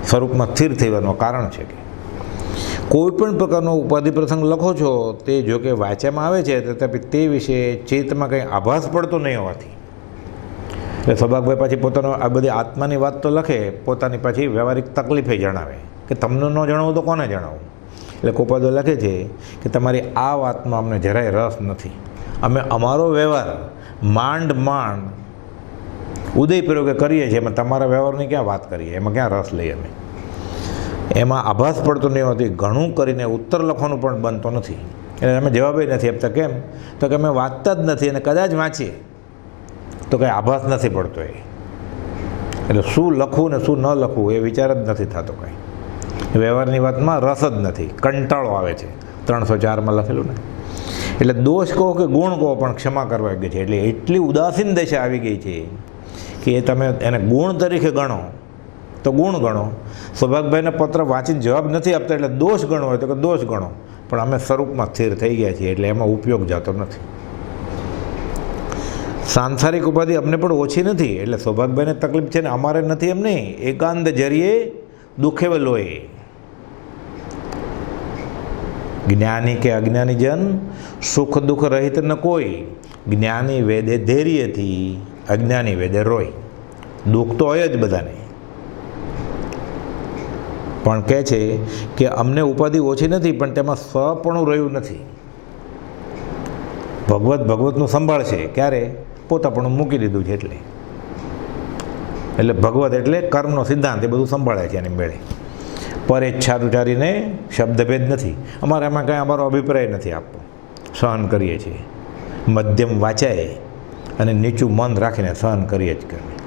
સ્વરૂપમાં સ્થિર થવાનું કારણ છે કે કોઈ પણ પ્રકારનો ઉપાધિ પ્રસંગ લખો છો તે જો કે વાંચ્યામાં આવે છે તથાપી તે વિશે ચેતમાં કંઈ આભાસ પડતો નહીં હોવાથી. એટલે સૌભાગભાઈ પાછી પોતાનો આ બધી આત્માની વાત તો લખે, પોતાની પાછી વ્યવહારિક તકલીફે જણાવે કે તમને ન જણાવું તો કોને જણાવું. એટલે કોપાદો લખે છે કે તમારી આ વાતમાં અમને જરાય રસ નથી. અમે અમારો વ્યવહાર માંડ ઉદય પ્રયોગે કરીએ છીએ, એમાં તમારા વ્યવહારની ક્યાં વાત કરીએ, એમાં ક્યાં રસ લઈએ અમે. એમાં આભાસ પડતો નહીં હોતી. ઘણું કરીને ઉત્તર લખવાનું પણ બનતો નથી. એટલે અમે જવાબે નથી આપતા. કેમ તો કે અમે વાંચતા જ નથી, અને કદાચ વાંચીએ તો કંઈ આભાસ નથી પડતો. એટલે શું લખવું ને શું ન લખવું એ વિચાર જ નથી થતો. કંઈ વ્યવહારની વાતમાં રસ જ નથી, કંટાળો આવે છે. 304માં લખેલું ને. એટલે દોષ કહો કે ગુણ કહો પણ ક્ષમા કરવા ગઈ છે. એટલે એટલી ઉદાસીન દશા આવી ગઈ છે કે એ તમે એને ગુણ તરીકે ગણો તો ગુણ ગણો. સૌભાગભાઈને પત્ર વાંચીને જવાબ નથી આપતા એટલે દોષ ગણો હોય તો કે દોષ ગણો. પણ અમે સ્વરૂપમાં સ્થિર થઈ ગયા છીએ એટલે એમાં ઉપયોગ જતો નથી. સાંસારિક ઉપાધિ અમને પણ ઓછી નથી. એટલે સૌભાગભાઈને તકલીફ છે ને અમારે નથી એમ નહીં. એકાંત જરીએ દુઃખે લોહે. જ્ઞાની કે અજ્ઞાની જન સુખ દુઃખ રહિત ન કોઈ. જ્ઞાની વેદે ધૈર્યથી, અજ્ઞાની વેદે રોય. દુઃખ તો હોય જ બધાને, પણ કહે છે કે અમને ઉપાધિ ઓછી નથી પણ તેમાં સ્વપણું રહ્યું નથી. ભગવતનું સંભાળ છે. ક્યારે? પોતાપણું મૂકી દીધું છે એટલે ભગવત એટલે કર્મનો સિદ્ધાંત એ બધું સંભાળે છે એની મેળે. પરેચ્છાચારીને શબ્દભેદ નથી. અમારે એમાં કાંઈ અમારો અભિપ્રાય નથી આપવો. સહન કરીએ છીએ, મધ્યમ વાંચાય અને નીચું મન રાખીને સહન કરીએ જ કરીએ.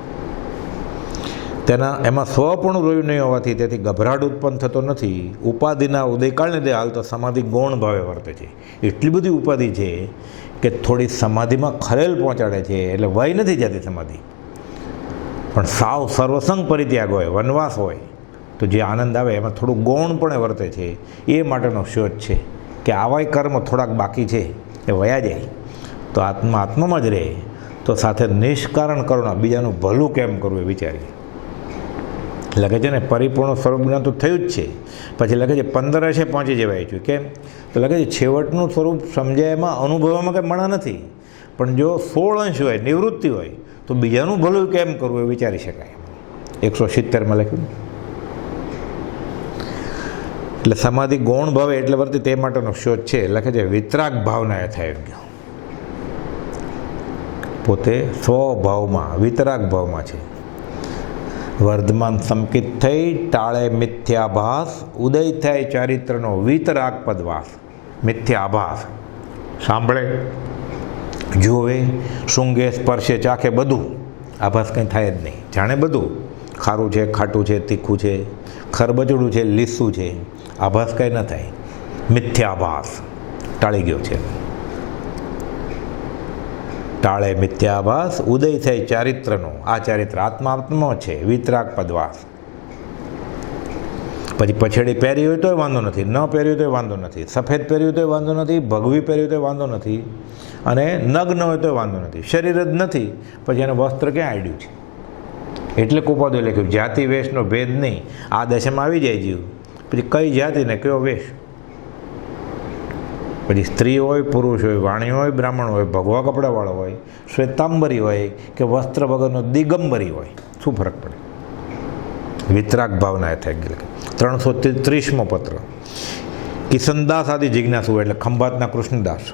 એમાં સ્વપણું રહ્યું નહીં હોવાથી તેથી ગભરાટ ઉત્પન્ન થતો નથી. ઉપાધિના ઉદયકાળને દે હાલ તો સમાધિ ગૌણ ભાવે વર્તે છે. એટલી બધી ઉપાધિ છે કે થોડી સમાધિમાં ખલેલ પહોંચાડે છે. એટલે વય નથી જતી સમાધિ, પણ સાવ સર્વસંગ પરિત્યાગ હોય, વનવાસ હોય તો જે આનંદ આવે એમાં થોડું ગૌણ પણ વર્તે છે. એ માટેનો શોધ છે કે આવાય કર્મ થોડાક બાકી છે એ વયા જાય તો આત્મામાં જ રહે. તો સાથે નિષ્કારણ કરુણા, બીજાનું ભલું કેમ કરવું એ વિચારીએ. લખે છે ને પરિપૂર્ણ સ્વરૂપ જ્ઞાન તો થયું જ છે, પછી લખે છે 15 પહોંચી જવાય છે. કેમ તો લખે છે છેવટનું સ્વરૂપ સમજાયમાં અનુભવવામાં કંઈ મણા નથી, પણ જો 16 અંશ હોય, નિવૃત્તિ હોય, તો બીજાનું ભલું કેમ કરવું એ વિચારી શકાય. 170 લખ્યું. એટલે સમાધિ ગૌણ ભાવે એટલે વર્તી તે માટેનો શોધ છે. લખે છે વિતરાગ ભાવના યથાયોગ્ય, પોતે સ્વભાવમાં વિતરાગ ભાવમાં છે. વર્ધમાન સંકિત થઈ ટાળે મિથ્યાભાસ, ઉદય થાય ચારિત્રનો વિતરાગ પદવાસ. મિથ્યાભાસ સાંભળે, જોવે, સૂંઘે, સ્પર્શે, ચાખે, બધું આભાસ કંઈ થાય જ નહીં. જાણે બધું ખારું છે, ખાટું છે, તીખું છે, ખરબચડું છે, લીસું છે, આભાસ કંઈ ન થાય. મિથ્યાભાસ ટાળી ગયો છે. ટાળે મિથ્યાભાસ, ઉદય થાય ચારિત્રનો, આ ચારિત્ર આત્મા છે. વિતરાગ પદવાસ. પછી પછેડી પહેરી હોય તોય વાંધો નથી, ન પહેરી હોય તોય વાંધો નથી, સફેદ પહેર્યું તોય વાંધો નથી, ભગવી પહેર્યું તોય વાંધો નથી, અને નગ્ન હોય તોય વાંધો નથી, શરીર જ નથી, પછી એને વસ્ત્ર ક્યાં આડ્યું છે. એટલે કુપાદો લખ્યું જાતિ વેશનો ભેદ નહીં, આ દશામાં આવી જાય જીવ, પછી કઈ જાતિ ને કયો વેશ. પછી સ્ત્રી હોય, પુરુષ હોય, વાણી હોય, બ્રાહ્મણ હોય, ભગવા કપડાવાળો હોય, શ્વેતાંબરી હોય કે વસ્ત્ર વગરનો દિગંબરી હોય, શું ફરક પડે. વિતરાગ ભાવના થઈ ગઈ. 333મો પત્ર. કિશનદાસ આદિ જિજ્ઞાસુ એટલે ખંભાતના કૃષ્ણદાસ.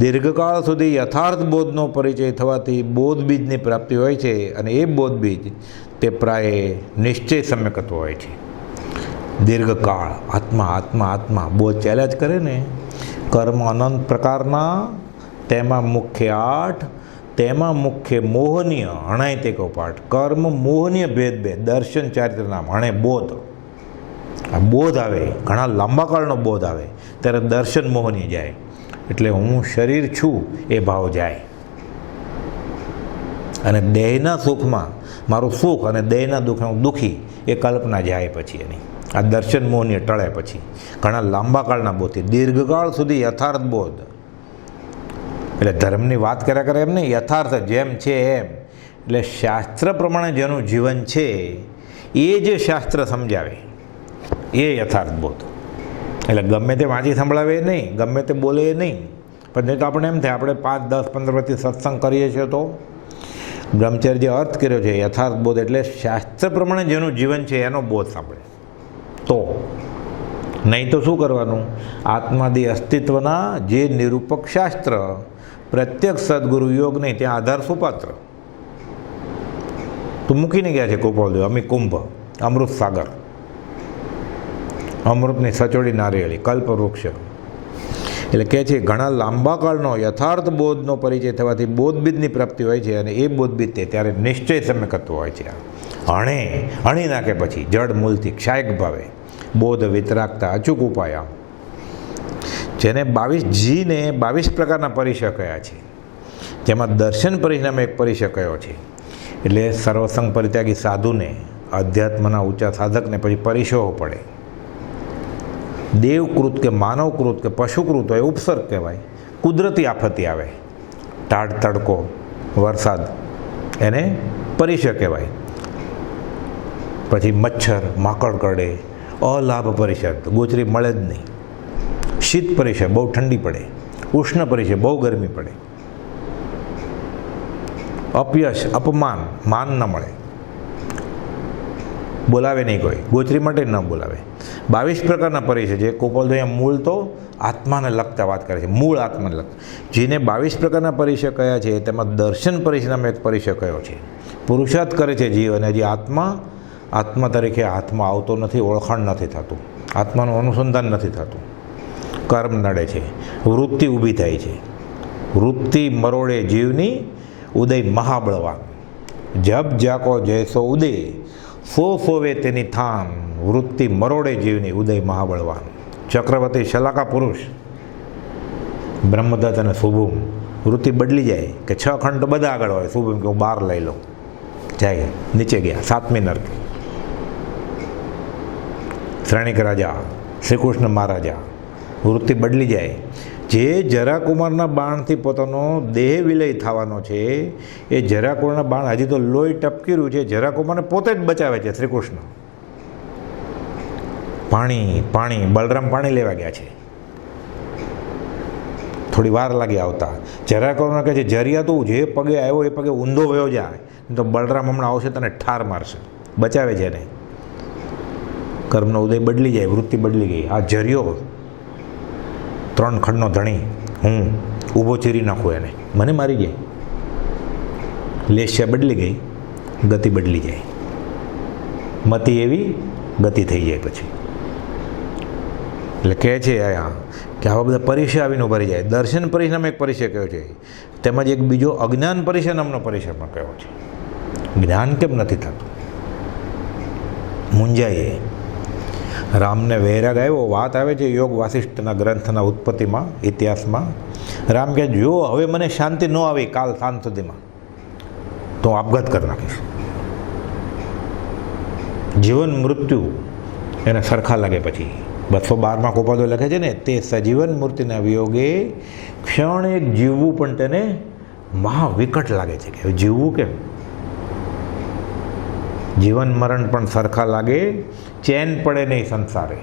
દીર્ઘકાળ સુધી યથાર્થ બોધનો પરિચય થવાથી બોધ બીજની પ્રાપ્તિ હોય છે, અને એ બોધ બીજ તે પ્રાય નિશ્ચય સમ્યકત્વ હોય છે. દીર્ઘકાળ આત્મા આત્મા આત્મા બોધ ચાલ્યા જ કરે ને. કર્મ અનંત પ્રકારના, તેમાં મુખ્ય 8, તેમાં મુખ્ય મોહનીય હણાય તે કહો પાઠ. કર્મ મોહનીય ભેદ બે, દર્શન ચારિત્ર નામ હણે બોધ. આ બોધ આવે, ઘણા લાંબા કાળનો બોધ આવે ત્યારે દર્શન મોહનીય જાય, એટલે હું શરીર છું એ ભાવ જાય, અને દેહના સુખમાં મારું સુખ અને દેહના દુઃખ હું દુઃખી એ કલ્પના જાય. પછી એની આ દર્શન મોહનીય ટળે પછી ઘણા લાંબા કાળના બોધથી દીર્ઘકાળ સુધી યથાર્થ બોધ. એટલે ધર્મની વાત કર્યા કરે એમ નહીં, યથાર્થ જેમ છે એમ. એટલે શાસ્ત્ર પ્રમાણે જેનું જીવન છે એ જે શાસ્ત્ર સમજાવે એ યથાર્થ બોધ. એટલે ગમે તે વાંચી સંભળાવે એ નહીં, ગમે તે બોલે એ નહીં. પણ નહીં તો આપણે એમ થાય આપણે 5, 10, 15 વર્ષથી સત્સંગ કરીએ છીએ તો બ્રહ્મચર્ય અર્થ કર્યો છે યથાર્થ બોધ, એટલે શાસ્ત્ર પ્રમાણે જેનું જીવન છે એનો બોધ સાંભળે. તો નહીં તો શું કરવાનું, આત્માદી અસ્તિત્વના જે નિરૂપક શાસ્ત્ર પ્રત્યક્ષ સદગુરુ યોગ નહીં ત્યાં આધાર સુપાત્ર તો મૂકીને ગયા છે ગોપાલદેવ. અમી કુંભ, અમૃત સાગર, અમૃતની સચોડી નારિયેળી, કલ્પવૃક્ષ. એટલે કહે છે ઘણા લાંબા કાળનો યથાર્થ બોધનો પરિચય થવાથી બોધબીજની પ્રાપ્તિ હોય છે, અને એ બોધબીજ તે ત્યારે નિશ્ચય સમ્યકત્વ હોય છે. હણી નાખે પછી જડ મૂલથી ક્ષાયક ભાવે બોધ વિતરાગતા અચૂક ઉપાય. જેને 22 પ્રકારના પરિચય કયા છે, જેમાં દર્શન પરિણામ એક પરિચય કયો છે. એટલે સર્વસંગ પરિત્યાગી સાધુને, અધ્યાત્મના ઊંચા સાધકને પછી પરિચયો પડે. દેવકૃત કે માનવકૃત કે પશુકૃત હોય ઉપસર્ગ કહેવાય. કુદરતી આફતી આવે, ટાઢ તડકો, વરસાદ, એને પરિચય કહેવાય. પછી મચ્છર માકડ કરડે, અલાભ પરિચય, ગોચરી મળે જ નહીં. શીત પરિચય, બહુ ઠંડી પડે. ઉષ્ણ પરિચય, બહુ ગરમી પડે. અપયશ, અપમાન, માન ન મળે, બોલાવે નહીં કોઈ, ગોચરી માટે ન બોલાવે. 22 પ્રકારના પરિચય છે. ગોપાલદેવ અહીંયા મૂળ તો આત્માને લગતા વાત કરે છે, મૂળ આત્માને લગતા. જેને 22 પ્રકારના પરિચય કયા છે તેમાં દર્શન પરિચય નામે એક પરિચય કયો છે. પુરુષાર્થ કરે છે જીવ, અને હજી આત્મા તરીકે હાથમાં આવતો નથી, ઓળખાણ નથી થતું, આત્માનું અનુસંધાન નથી થતું. કર્મ નડે છે, વૃત્તિ ઊભી થાય છે. વૃત્તિ મરોડે જીવની, ઉદય મહાબળવાન. જબ જાકો જૈસો ઉદય, સોવે તેની થાન. વૃત્તિ મરોડે જીવની, ઉદય મહાબળવાન. ચક્રવર્તી શલાકા પુરુષ, બ્રહ્મદત્ત અને શુભમ. વૃત્તિ બદલી જાય કે 6 ખંડ તો બધા આગળ હોય, શુભમ કે હું 12 લઈ લઉં, જાય નીચે ગયા 7મી નરક. શ્રેણિક રાજા શ્રીકૃષ્ણ મહારાજા, વૃત્તિ બદલી જાય. જે જરાકુમારના બાણથી પોતાનો દેહ વિલય થવાનો છે, એ જરાકુમારના બાણ હજી તો લોહી ટપકી રહ્યું છે, જરાકુમારને પોતે જ બચાવે છે શ્રીકૃષ્ણ. પાણી પાણી, બલરામ પાણી લેવા ગયા છે, થોડી વાર લાગી આવતા. જરા કરુણા કહે છે જરિયા તું જે પગે આવ્યો એ પગે ઊંધો વયો જાય, તો બલરામ હમણાં આવશે તને ઠાર મારશે. બચાવે છે એને. કર્મનો ઉદય બદલી જાય, વૃત્તિ બદલી ગઈ. આ જરિયો 3 ખંડનો ધણી હું ઊભો ચીરી નાખું એને, મને મારી જાય. લેશ્યા બદલી ગઈ, ગતિ બદલી જાય. મતિ એવી ગતિ થઈ જાય પછી. એટલે કહે છે અહીંયા કે આવા બધા પરિચય આવીને ઉભરી જાય. દર્શન પરિચય નામે એક પરિચય કયો છે, તેમજ એક બીજો અજ્ઞાન પરિચય નામનો પરિચય પણ કયો છે. જ્ઞાન કેમ નથી થતું? મૂંઝાઈએ. રામને વૈરાગ આવ્યો. વાત આવે છે યોગ વાસિષ્ઠના ગ્રંથના ઉત્પત્તિમાં, ઇતિહાસમાં. રામ કહે જો હવે મને શાંતિ ન આવી કાલ સાંજ સુધીમાં તો હું આપઘાત કરી નાખીશ. જીવન મૃત્યુ એને સરખા લાગે. પછી 212માં કોપાદો લખે છે ને, તે સજીવન મૂર્તિના વિયોગે ક્ષણ એક જીવવું પણ તેને મહાવિકટ લાગે છે. કે જીવવું કેમ? જીવન મરણ પણ સરખા લાગે, ચેન પડે નહીં સંસારે,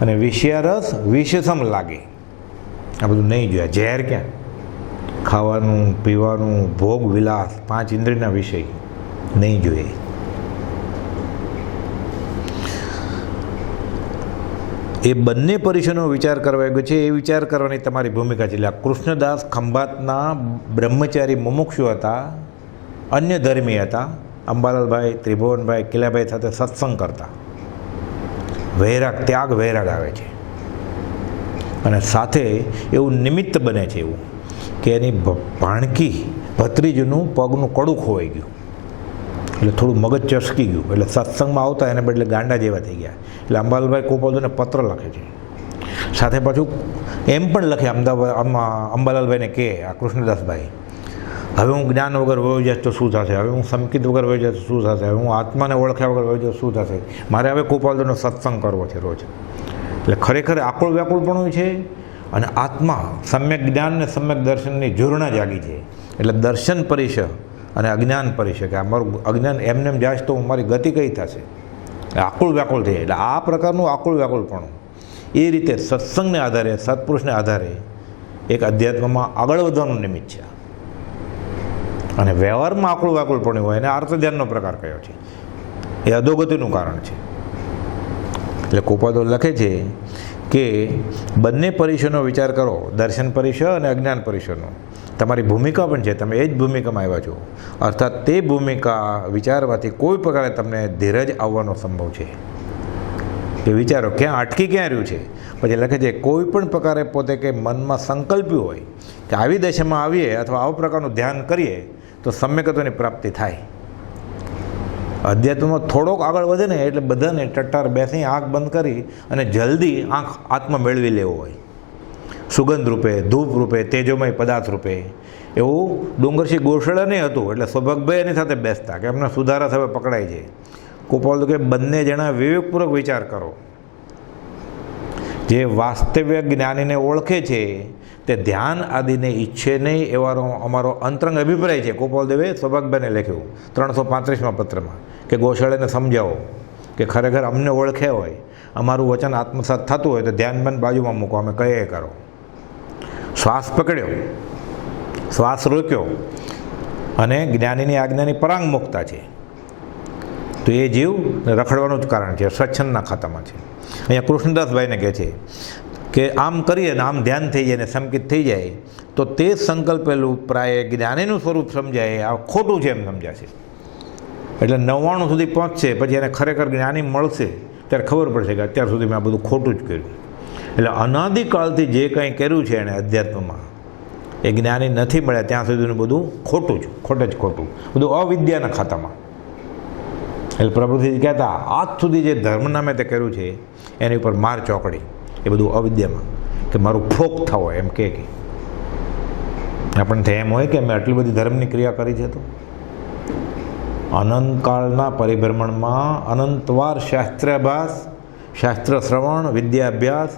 અને વિષયારસ વિષસમ લાગે. આ બધું નહીં જોયા. ઝેર ક્યાં? ખાવાનું પીવાનું, ભોગ વિલાસ, 5 ઇન્દ્રિયના વિષય નહીં જોઈએ. એ બંને પરિચયનો વિચાર કરવા ગયો છે. એ વિચાર કરવાની તમારી ભૂમિકા છે. એટલે કૃષ્ણદાસ ખંભાતના બ્રહ્મચારી મુમુક્ષુ હતા, અન્ય ધર્મી હતા. અંબાલાલભાઈ, ત્રિભુવનભાઈ, કિલાભાઈ સાથે સત્સંગ કરતા. વૈરાગ, ત્યાગ વૈરાગ આવે છે. અને સાથે એવું નિમિત્ત બને છે એવું કે એની ભાણકી ભત્રીજનું પગનું કડું ખોવાઈ ગયું, એટલે થોડું મગજ ચસકી ગયું. એટલે સત્સંગમાં આવતા એને બદલે ગાંડા જેવા થઈ ગયા. એટલે અંબાલાલભાઈ કોપાદોને પત્ર લખે છે. સાથે પાછું એમ પણ લખે અંબાલાલભાઈને કે આ કૃષ્ણદાસભાઈ, હવે હું જ્ઞાન વગર વયો જાય તો શું થશે? હવે હું સંકિત વગર વયો જાય તો શું થશે? હવે હું આત્માને ઓળખ્યા વગર વયો જાય તો શું થશે? મારે હવે કોપાદોનો સત્સંગ કરવો છે રોજ. એટલે ખરેખર આકુળ વ્યાકુળપણું છે. અને આત્મા સમ્યક જ્ઞાન અને સમ્યક દર્શનની ઝૂરણા જાગી છે. એટલે દર્શન પરિચય અને અજ્ઞાન પરિચય, કે આ મારું અજ્ઞાન એમને એમ જાય તો મારી ગતિ કઈ થશે? આકુળ વ્યાકુળ થઈ. એટલે આ પ્રકારનું આકુળ વ્યાકુળપણું એ રીતે સત્સંગને આધારે, સત્પુરુષને આધારે એક અધ્યાત્મમાં આગળ વધવાનું નિમિત્ત છે. અને વ્યવહારમાં આકુળ વ્યાકુળપણું હોય એને આર્ત ધ્યાનનો પ્રકાર કયો છે. એ અધોગતિનું કારણ છે. એટલે કોપાદો લખે છે કે બંને પરિચયનો વિચાર કરો, દર્શન પરિચય અને અજ્ઞાન પરિચયનો. તમારી ભૂમિકા પણ છે, તમે એ જ ભૂમિકામાં આવ્યા છો. અર્થાત તે ભૂમિકા વિચારવાથી કોઈ પ્રકારે તમને ધીરજ આવવાનો સંભવ છે. કે વિચારો ક્યાં અટકી ક્યાં રહ્યું છે. પછી લખે છે કોઈ પણ પ્રકારે પોતે કે મનમાં સંકલ્પ્યું હોય કે આવી દશામાં આવીએ અથવા આવા પ્રકારનું ધ્યાન કરીએ તો સમ્યકત્વની પ્રાપ્તિ થાય. અધ્યાત્મમાં થોડોક આગળ વધે ને એટલે બધાને ટટ્ટાર બેસી આંખ બંધ કરી અને જલ્દી આંખ આત્મા મેળવી લેવો હોય. સુગંધ રૂપે, ધૂપ રૂપે, તેજોમય પદાર્થ રૂપે. એવું ડુંગરસિંહ ગોસળાને હતું. એટલે સૌભાગભાઈ એની સાથે બેસતા કે એમને સુધારા હવે પકડાય છે. કોપાલ કે બંને જણા વિવેકપૂર્વક વિચાર કરો. જે વાસ્તવિક જ્ઞાનીને ઓળખે છે તે ધ્યાન આદિને ઈચ્છે નહીં એવાનો અમારો અંતરંગ અભિપ્રાય છે. કોપાલદેવે સૌભાગભાઈને લખ્યું 335માં પત્રમાં કે ગોશાળાને સમજાવો કે ખરેખર અમને ઓળખ્યા હોય, અમારું વચન આત્મસાત થતું હોય તો ધ્યાન બંધ બાજુમાં મૂકો, અમે કહીએ કરો. શ્વાસ પકડ્યો, શ્વાસ રોક્યો અને જ્ઞાનીની આજ્ઞાની પરાંગ મુકતા છે તો એ જીવ રખડવાનું જ કારણ છે, સ્વચ્છંદના ખાતામાં છે. અહીંયા કૃષ્ણદાસભાઈને કહે છે કે આમ કરીએ ને આમ ધ્યાન થઈ જાય ને સંકિત થઈ જાય તો તે સંકલ્પેલું પ્રાય જ્ઞાનીનું સ્વરૂપ સમજાય આ ખોટું છે એમ સમજાશે. એટલે 99 સુધી પહોંચશે પછી એને ખરેખર જ્ઞાની મળશે ત્યારે ખબર પડશે કે અત્યાર સુધી મેં આ બધું ખોટું જ કર્યું. એટલે અનાદિકાળથી જે કંઈ કર્યું છે એણે અધ્યાત્મમાં એ જ્ઞાની નથી મળ્યા ત્યાં સુધીનું બધું ખોટું જ, ખોટું બધું અવિદ્યાના ખાતામાં. એટલે પ્રભુજી કહેતા આજ સુધી જે ધર્મ નામે તે કર્યું છે એની ઉપર માર ચોકડી, એ બધું અવિદ્યામાં કે મારું ફોક થવો એમ કે આપણને એમ હોય કે મેં આટલી બધી ધર્મની ક્રિયા કરી છે. તો અનંતકાળના પરિભ્રમણમાં અનંતવાર શાસ્ત્રાભ્યાસ, શાસ્ત્ર શ્રવણ, વિદ્યા અભ્યાસ,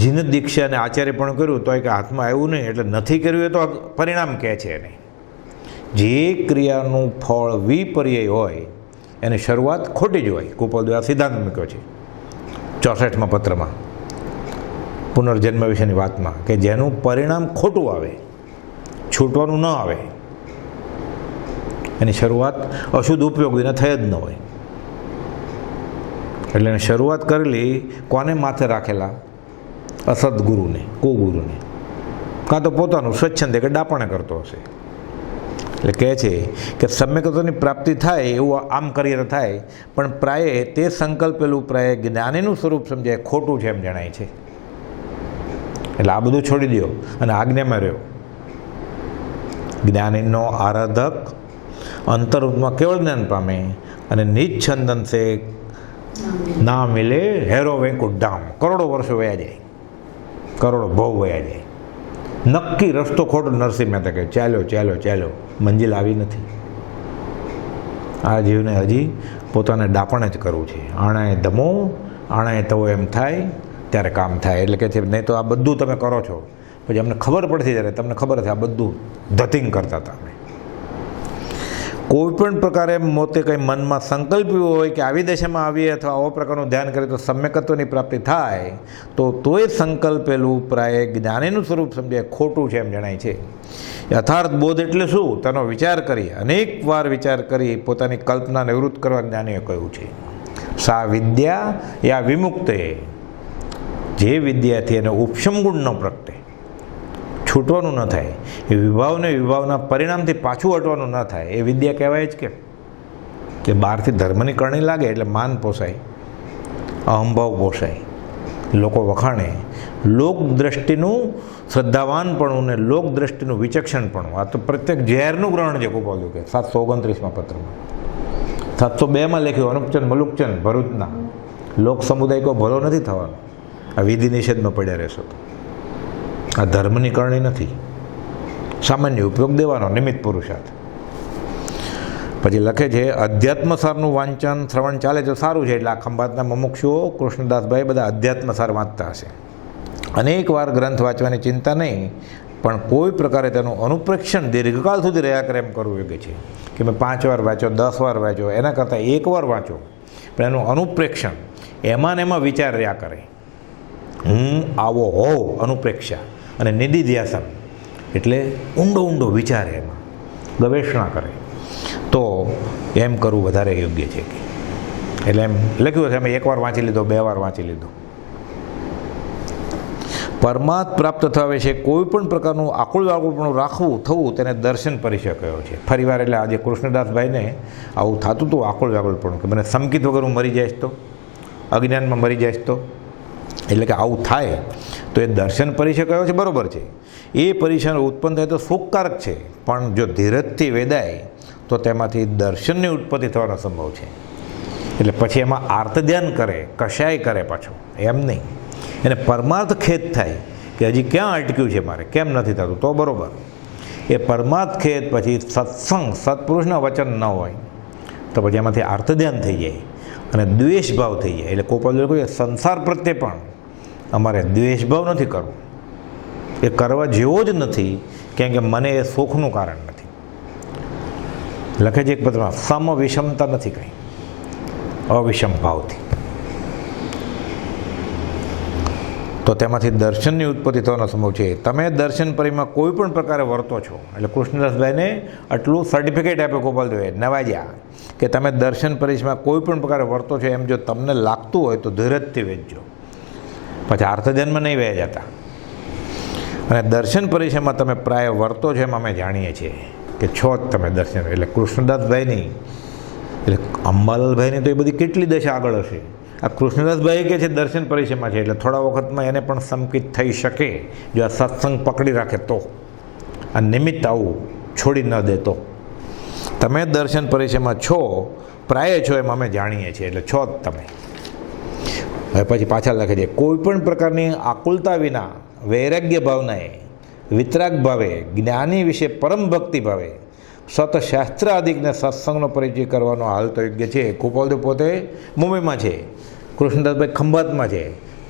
જીન દીક્ષા અને આચાર્ય પણ કર્યું તો કે હાથમાં આવ્યું નહીં એટલે નથી કર્યું એ તો પરિણામ કહે છે એને. જે ક્રિયાનું ફળ વિપર્યય હોય એની શરૂઆત ખોટી જ હોય. કુપોલદેવે આ સિદ્ધાંત મૂક્યો છે. 64માં પત્રમાં પુનર્જન્મ વિશેની વાતમાં, કે જેનું પરિણામ ખોટું આવે, છૂટવાનું ન આવે, એની શરૂઆત અશુદ્ધ ઉપયોગીને થઈ જ ન હોય. એટલે એને શરૂઆત કરેલી કોને માથે રાખેલા? અસદગુરુને, કુગુરુને, કાં તો પોતાનું સ્વચ્છંદે કે ડાપણે કરતો હશે. એટલે કહે છે કે સમ્યકત્વની પ્રાપ્તિ થાય એવું આમ કરીએ તો થાય, પણ પ્રાયે તે સંકલ્પેલું પ્રાયે જ્ઞાનીનું સ્વરૂપ સમજાય ખોટું છે એમ જણાય છે. એટલે આ બધું છોડી દો અને આજ્ઞામાં રહ્યો. જ્ઞાનીનો આરાધક અંતર્મુખમાં કેવળ જ્ઞાન પામે અને નિજ છંદન સે ના મિલે હેરો વૈકુંઠ કરોડો વર્ષો વયા જાય, કરોડો ભવ વયા જાય. નક્કી રસ્તો ખોટો. નરસિંહ મહેતા કહે ચાલ્યો ચાલ્યો ચાલ્યો, મંજિલ આવી નથી. આ જીવને હજી પોતાને ડાપણે જ કરવું છે. આણાએ ધમો આણાએ તવો એમ થાય ત્યારે કામ થાય. એટલે કે છે નહીં તો આ બધું તમે કરો છો, પછી અમને ખબર પડતી ત્યારે તમને ખબર હતી આ બધું ધતિંગ કરતા હતા અમે. કોઈ પણ પ્રકારે મોતે કંઈ મનમાં સંકલ્પ્યું હોય કે આવી દશામાં આવીએ અથવા આવો પ્રકારનું ધ્યાન કરીએ તો સમ્યકત્વની પ્રાપ્તિ થાય, તો તોય સંકલ્પેલું પ્રાય જ્ઞાનીનું સ્વરૂપ સમજાય ખોટું છે એમ જણાય છે. યથાર્થ બોધ એટલે શું? તેનો વિચાર કરી, અનેક વાર વિચાર કરી પોતાની કલ્પના નિવૃત્ત કરવા જ્ઞાનીએ કહ્યું છે. સા વિદ્યા યા વિમુક્તે, જે વિદ્યાથી એને ઉપશમ ગુણ ન પ્રગટે, છૂટવાનું ન થાય, એ વિભાવને વિભાવના પરિણામથી પાછું હટવાનું ન થાય, એ વિદ્યા કહેવાય જ કેમ? કે બહારથી ધર્મની કરણી લાગે એટલે માન પોસાય, અહંભાવ પોસાય, લોકો વખાણે. લોકદ્રષ્ટિનું શ્રદ્ધાવાનપણું ને લોકદ્રષ્ટિનું વિચક્ષણપણું, આ તો પ્રત્યેક ઝેરનું ગ્રહણ છે. ગોપાલ કે 729માં પત્રમાં, 702માં લખ્યું અનુપચંદ મલુકચંદ ભરૂચના, લોક સમુદાય કોઈ ભલો નથી થવાનો આ વિધિ નિષેધમાં પડ્યા રહેશો તો. આ ધર્મની કરણી નથી, સામાન્ય ઉપયોગ દેવાનો નિમિત્ત પુરુષાર્થ. પછી લખે છે અધ્યાત્મસારનું વાંચન શ્રવણ ચાલે તો સારું છે. એટલે આ ખંભાતના મુમુક્ષુઓ કૃષ્ણદાસભાઈ બધા અધ્યાત્મસાર વાંચતા હશે. અનેક વાર ગ્રંથ વાંચવાની ચિંતા નહીં, પણ કોઈ પ્રકારે તેનું અનુપ્રેક્ષણ દીર્ઘકાળ સુધી રહ્યા કરે એમ કરવું યોગ્ય છે. કે મેં 5 વાર વાંચ્યો, 10 વાર વાંચ્યો, એના કરતાં 1 વાર વાંચો, પણ એનું અનુપ્રેક્ષણ એમાં ને એમાં વિચાર રહ્યા કરે. હું આવો હોવ, અનુપ્રેક્ષા, અને નિધિધ્યાસન એટલે ઊંડો ઊંડો વિચારે, એમાં ગવેષણા કરે, તો એમ કરવું વધારે યોગ્ય છે. એટલે એમ લખ્યું છે અમે 1 વાર વાંચી લીધો, 2 વાર વાંચી લીધો. પરમાર્થ પ્રાપ્ત થવા વિશે કોઈ પણ પ્રકારનું આકુળ વાકુળપણું રાખવું થવું તેને દર્શન પરિચય કહ્યો છે. ફરીવાર એટલે આજે કૃષ્ણદાસભાઈને આવું થતું હતું, આકુળ વાકુળપણું, કે મને સમકિત વગર હું મરી જઈશ તો, અજ્ઞાનમાં મરી જઈશ તો. એટલે કે આવું થાય તો એ દર્શન પરિચય કયો છે, બરાબર છે. એ પરિચય ઉત્પન્ન થાય તો સુખકારક છે, પણ જો ધીરજથી વેદાય તો તેમાંથી દર્શનની ઉત્પત્તિ થવાનો સંભવ છે. એટલે પછી એમાં આર્ત ધ્યાન કરે, કશાય કરે પાછું, એમ નહીં. એને પરમાર્થ ખેદ થાય કે હજી ક્યાં અટક્યું છે મારે, કેમ નથી થતું, તો બરાબર. એ પરમાર્થ ખેદ પછી સત્સંગ, સત્પુરુષના વચન ન હોય તો પછી એમાંથી આર્ત ધ્યાન થઈ જાય અને દ્વેષભાવ થઈ જાય. એટલે કોપાલ કહે સંસાર પ્રત્યે પણ અમારે દ્વેષભાવ નથી કરવો, એ કરવા જેવો જ નથી, કેમ કે મને એ સુખનું કારણ નથી. લખે છે એક પત્રમાં, સમ વિષમતા નથી કંઈ, અવિષમ ભાવથી. તો તેમાંથી દર્શનની ઉત્પત્તિ થવાનો સંભવ છે. તમે દર્શન પરિમાં કોઈ પણ પ્રકારે વર્તો છો. એટલે કૃષ્ણદાસભાઈને આટલું સર્ટિફિકેટ આપ્યો ગોપાલદેવે, નવાજ્યા, કે તમે દર્શન પરિમાં કોઈ પણ પ્રકારે વર્તો છો એમ જો તમને લાગતું હોય તો ધીરજથી વેચજો, પછી આર્થજન્મ નહીં વહી જતા. અને દર્શન પરિચયમાં તમે પ્રાય વર્તો છો એમ અમે જાણીએ છીએ કે છો જ તમે દર્શન. એટલે કૃષ્ણદાસભાઈની, એટલે અંબાલાલભાઈની તો એ બધી કેટલી દશા આગળ હશે. આ કૃષ્ણદાસભાઈ કે છે દર્શન પરિચયમાં છે, એટલે થોડા વખતમાં એને પણ સંકિત થઈ શકે જો આ સત્સંગ પકડી રાખે તો, આ નિમિત્ત આવું છોડી ન દે તો. તમે દર્શન પરિચયમાં છો, પ્રાય છો એમ અમે જાણીએ છીએ, એટલે છો જ તમે. હવે પછી પાછા લખે છે, કોઈ પણ પ્રકારની આકુલતા વિના વૈરાગ્ય ભાવનાએ, વિતરાગ ભાવે, જ્ઞાની વિશે પરમ ભક્તિ ભાવે સતશાસ્ત્ર આદિકને સત્સંગનો પરિચય કરવાનો હાલ તો યોગ્ય છે. કૃપાલદેવ પોતે મુંબઈમાં છે, કૃષ્ણદાસભાઈ ખંભાતમાં છે,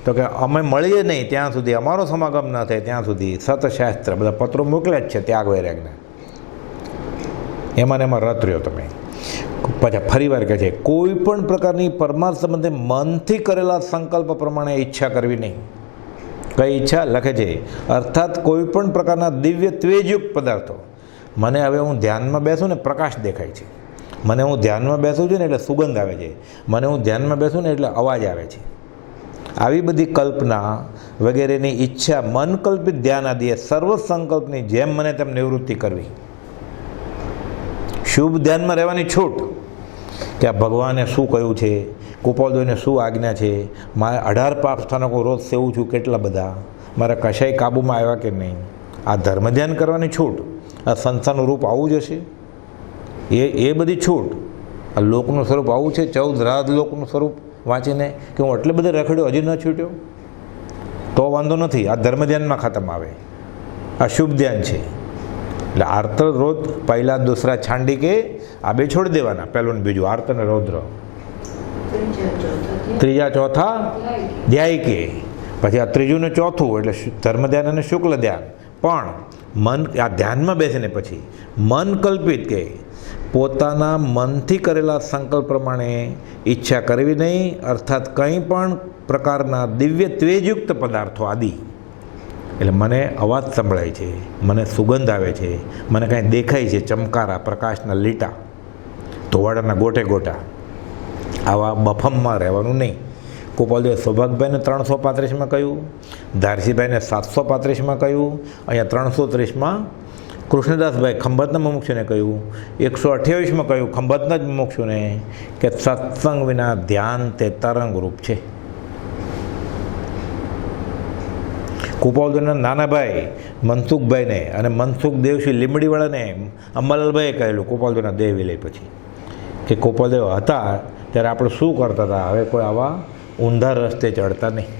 તો કે અમે મળીએ નહીં ત્યાં સુધી, અમારો સમાગમ ન થાય ત્યાં સુધી સતશાસ્ત્ર બધા પત્રો મોકલ્યા જ છે ત્યાગ વૈરાગના, એમાં ને એમાં રત રહ્યો તમે. પાછા ફરી વાર કહે છે, કોઈ પણ પ્રકારની પરમાર્થ સંબંધે મનથી કરેલા સંકલ્પ પ્રમાણે ઈચ્છા કરવી નહીં. કઈ ઈચ્છા? લખે છે અર્થાત કોઈ પણ પ્રકારના દિવ્ય ત્વેજયુક્ત પદાર્થો. મને હવે હું ધ્યાનમાં બેસું ને પ્રકાશ દેખાય છે, મને હું ધ્યાનમાં બેસું છું ને એટલે સુગંધ આવે છે, મને હું ધ્યાનમાં બેસું ને એટલે અવાજ આવે છે, આવી બધી કલ્પના વગેરેની ઈચ્છા મનકલ્પિત ધ્યાન આદિએ સર્વ સંકલ્પની જેમ મને તેમ નિવૃત્તિ કરવી. શુભ ધ્યાનમાં રહેવાની છૂટ કે આ ભગવાને શું કહ્યું છે, કુપોલદેવને શું આજ્ઞા છે, મારે 18 પાપ સ્થાનકો રોજ સેવું છું કેટલા બધા, મારા કશાય કાબૂમાં આવ્યા કે નહીં, આ ધર્મ ધ્યાન કરવાની છૂટ. આ સંસ્થાનું રૂપ આવું જ હશે, એ બધી છૂટ. આ લોકનું સ્વરૂપ આવું છે, 14 રાત લોકનું સ્વરૂપ વાંચીને કે હું એટલે બધે રખડ્યો હજી ન છૂટ્યો તો વાંધો નથી. આ ધર્મ ધ્યાનમાં ખાતમ આવે, આ શુભ ધ્યાન છે. એટલે આર્ત રોધ પહેલા દૂસરા છાંડી કે આ બે છોડી દેવાના, પહેલું ને બીજું, આર્ત અને રૌદ્ર. ત્રીજા ચોથા ધ્યાય કે, પછી આ ત્રીજું ને ચોથું એટલે ધર્મ ધ્યાન અને શુક્લ ધ્યાન. પણ મન આ ધ્યાનમાં બેસીને પછી મન કલ્પિત કે પોતાના મનથી કરેલા સંકલ્પ પ્રમાણે ઈચ્છા કરવી નહીં. અર્થાત કંઈ પણ પ્રકારના દિવ્ય ત્વેજયુક્ત પદાર્થો આદિ. એટલે મને અવાજ સંભળાય છે, મને સુગંધ આવે છે, મને કાંઈ દેખાય છે, ચમકારા પ્રકાશના લીટા, ધોવાડાના ગોટે ગોટા, આવા બફમમાં રહેવાનું નહીં. કુપાલદેવ સૌભાગભાઈને 335માં કહ્યું, ધારસીભાઈને 735માં કહ્યું, અહીંયા 330માં કૃષ્ણદાસભાઈ ખંભાતના મુમુક્ષુને કહ્યું, 128માં કહ્યું ખંભાતના જ મુમુક્ષુને કે સત્સંગ વિના ધ્યાન તે તરંગ રૂપ છે. કુપાલદેવના નાના ભાઈ મનસુખભાઈને અને મનસુખ દેવશ્રી લીંબડીવાળાને અંબાલાલભાઈએ કહેલું કુપાલદેવના દેહ વિલય પછી કે કુપાલદેવ હતા ત્યારે આપણે શું કરતા હતા, હવે કોઈ આવા ઊંધા રસ્તે ચડતા નહીં.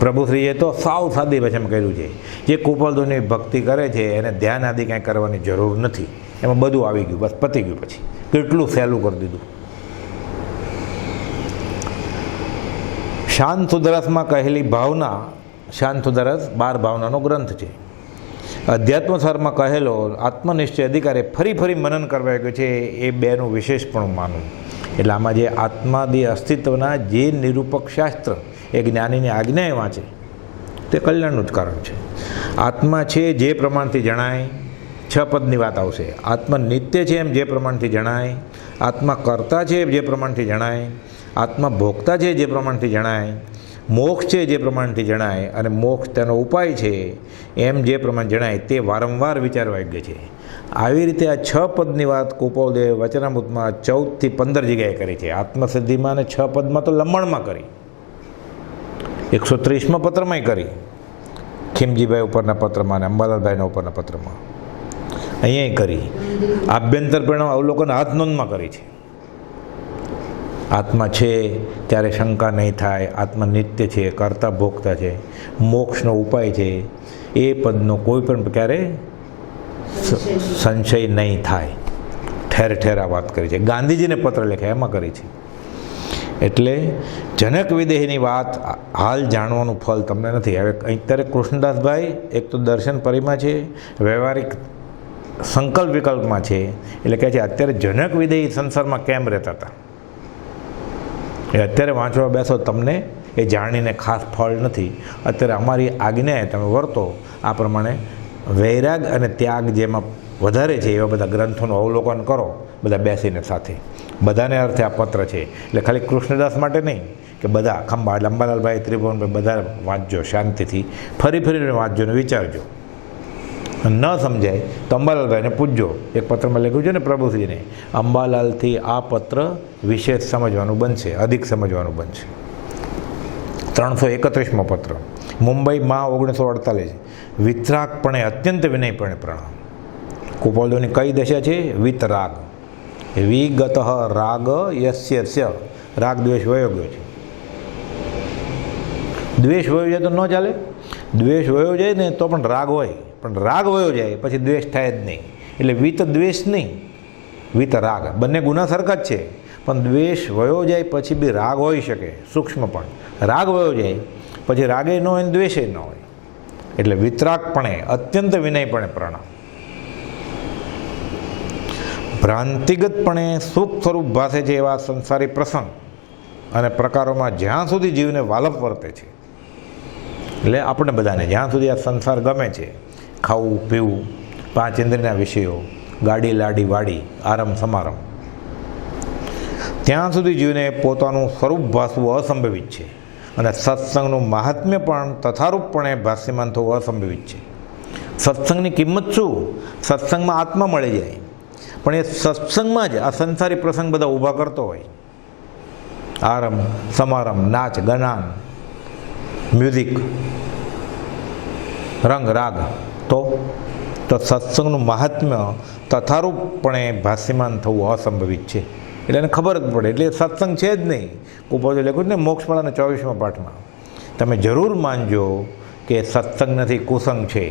પ્રભુશ્રીએ તો સાવ સાદી ભાષામાં કહ્યું છે, જે કુપાલદેવની ભક્તિ કરે છે એને ધ્યાન આદિ કાંઈ કરવાની જરૂર નથી, એમાં બધું આવી ગયું, બસ પતી ગયું. પછી કેટલું સહેલું કરી દીધું. શાંત સુધરસમાં કહેલી ભાવના, શાંત સુધરસ 12 ભાવનાનો ગ્રંથ છે. અધ્યાત્મસારમાં કહેલો આત્મનિશ્ચય અધિકારે ફરી ફરી મનન કરવા ગયું છે, એ બેનું વિશેષ પણ માનવું. એટલે આમાં જે આત્માદિ અસ્તિત્વના જે નિરૂપક શાસ્ત્ર એ જ્ઞાનીની આજ્ઞાએ વાંચે તે કલ્યાણનું જ કારણ છે. આત્મા છે જે પ્રમાણથી જણાય, 6 પદની વાત આવશે. આત્મા નિત્ય છે એમ જે પ્રમાણથી જણાય, આત્મા કર્તા છે જે પ્રમાણથી જણાય, આત્મા ભોગતા છે જે પ્રમાણથી જણાય, મોક્ષ છે જે પ્રમાણથી જણાય અને મોક્ષ તેનો ઉપાય છે એમ જે પ્રમાણે જણાય તે વારંવાર વિચારવા યોગ્ય છે. આવી રીતે આ 6 પદની વાત કુપાલદેવ વચનામૃતમાં 14 થી 15 જગ્યાએ કરી છે. આત્મસિદ્ધિમાં અને 6 પદમાં તો લમણમાં કરી, 130માં પત્રમાંય કરી, ખીમજીભાઈ ઉપરના પત્રમાં અને અંબાલાલભાઈના ઉપરના પત્રમાં અહીંયા કરી, આભ્યંતર પરિણામ અવલોકન હાથ નોંધમાં કરી છે. આત્મા છે ત્યારે શંકા નહીં થાય, આત્મા નિત્ય છે, કર્તા ભોગતા છે, મોક્ષનો ઉપાય છે, એ પદનો કોઈ પણ ક્યારે સંશય નહીં થાય. ઠેર ઠેર આ વાત કરી છે. ગાંધીજીને પત્ર લખ્યા એમાં કરી છે. એટલે જનક વિદેહની વાત હાલ જાણવાનું ફળ તમને નથી. હવે અત્યારે કૃષ્ણદાસભાઈ એક તો દર્શન પરિમાં છે, વ્યવહારિક સંકલ્પ વિકલ્પમાં છે. એટલે કહે છે અત્યારે જનક વિદેહી સંસારમાં કેમ રહેતા હતા એ અત્યારે વાંચવા બેસો તમને એ જાણીને ખાસ ફળ નથી. અત્યારે અમારી આજ્ઞાએ તમે વર્તો આ પ્રમાણે વૈરાગ અને ત્યાગ જેમાં વધારે છે એવા બધા ગ્રંથોનું અવલોકન કરો બધા બેસીને સાથે. બધાને અર્થે આ પત્ર છે. એટલે ખાલી કૃષ્ણદાસ માટે નહીં કે બધા ખંભા એટલે અંબાલાલભાઈ, ત્રિભુવનભાઈ બધા વાંચજો શાંતિથી, ફરી ફરીને વાંચજો ને વિચારજો. ન સમજાય તો અંબાલાલભાઈને પૂછજો. એક પત્રમાં લખ્યું છે ને પ્રભુશ્રીને, અંબાલાલથી આ પત્ર વિશેષ સમજવાનું બનશે, અધિક સમજવાનું બનશે. 331મો પત્ર, મુંબઈ માં 1948. વિતરાગપણે અત્યંત વિનયપણે પ્રણામ. કુપાલદેવની કઈ દશા છે? વિતરાગ. વિગત રાગ યસ્ય, રાગ દ્વેષ વયો ગયો છે. દ્વેષ વયો જાય તો ન ચાલે. દ્વેષ વયો જાય ને તો પણ રાગ હોય, પણ રાગ વયો જાય પછી દ્વેષ થાય જ નહીં. એટલે વિત દ્વેષ નહીં, વિત રાગ, બંને ગુના સરખા જ છે. પણ દ્વેષ વયો જાય પછી બી રાગ હોઈ શકે સૂક્ષ્મ, પણ રાગ વયો જાય પછી રાગે ન હોય ને દ્વેષે ન હોય. એટલે વિતરાગપણે અત્યંત વિનયપણે પ્રણામ. ભ્રાંતિગતપણે સુખ સ્વરૂપ ભાસે છે એવા સંસારી પ્રસંગ અને પ્રકારોમાં જ્યાં સુધી જીવને વાલપ વર્તે છે, એટલે આપણે બધાને જ્યાં સુધી આ સંસાર ગમે છે, ખાવું પીવું, પાંચ ઇન્દ્રિયના વિષયો, ગાડી લાડી વાડી, આરમ સમારમ, ત્યાં સુધી જીવને પોતાનું સ્વરૂપ ભાસવું અસંભવિત છે અને સત્સંગનું મહાત્મ્ય પણ તથારૂપપણે ભાષ્યમાન થવું અસંભવિત છે. સત્સંગની કિંમત શું? સત્સંગમાં આત્મા મળી જાય, પણ એ સત્સંગમાં જ આ સંસારી પ્રસંગ બધા ઊભા કરતો હોય, આરમ સમારમ, નાચ ગનાન, મ્યુઝિક, રંગ રાગ, તો સત્સંગનું મહાત્મ્ય તથારૂપપણે ભાષ્યમાન થવું અસંભવિત છે. એટલે એને ખબર જ પડે, એટલે સત્સંગ છે જ નહીં. કુપોજો લખ્યું ને મોક્ષમાળાના 24મા પાઠમાં, તમે જરૂર માનજો કે સત્સંગ નથી, કુસંગ છે.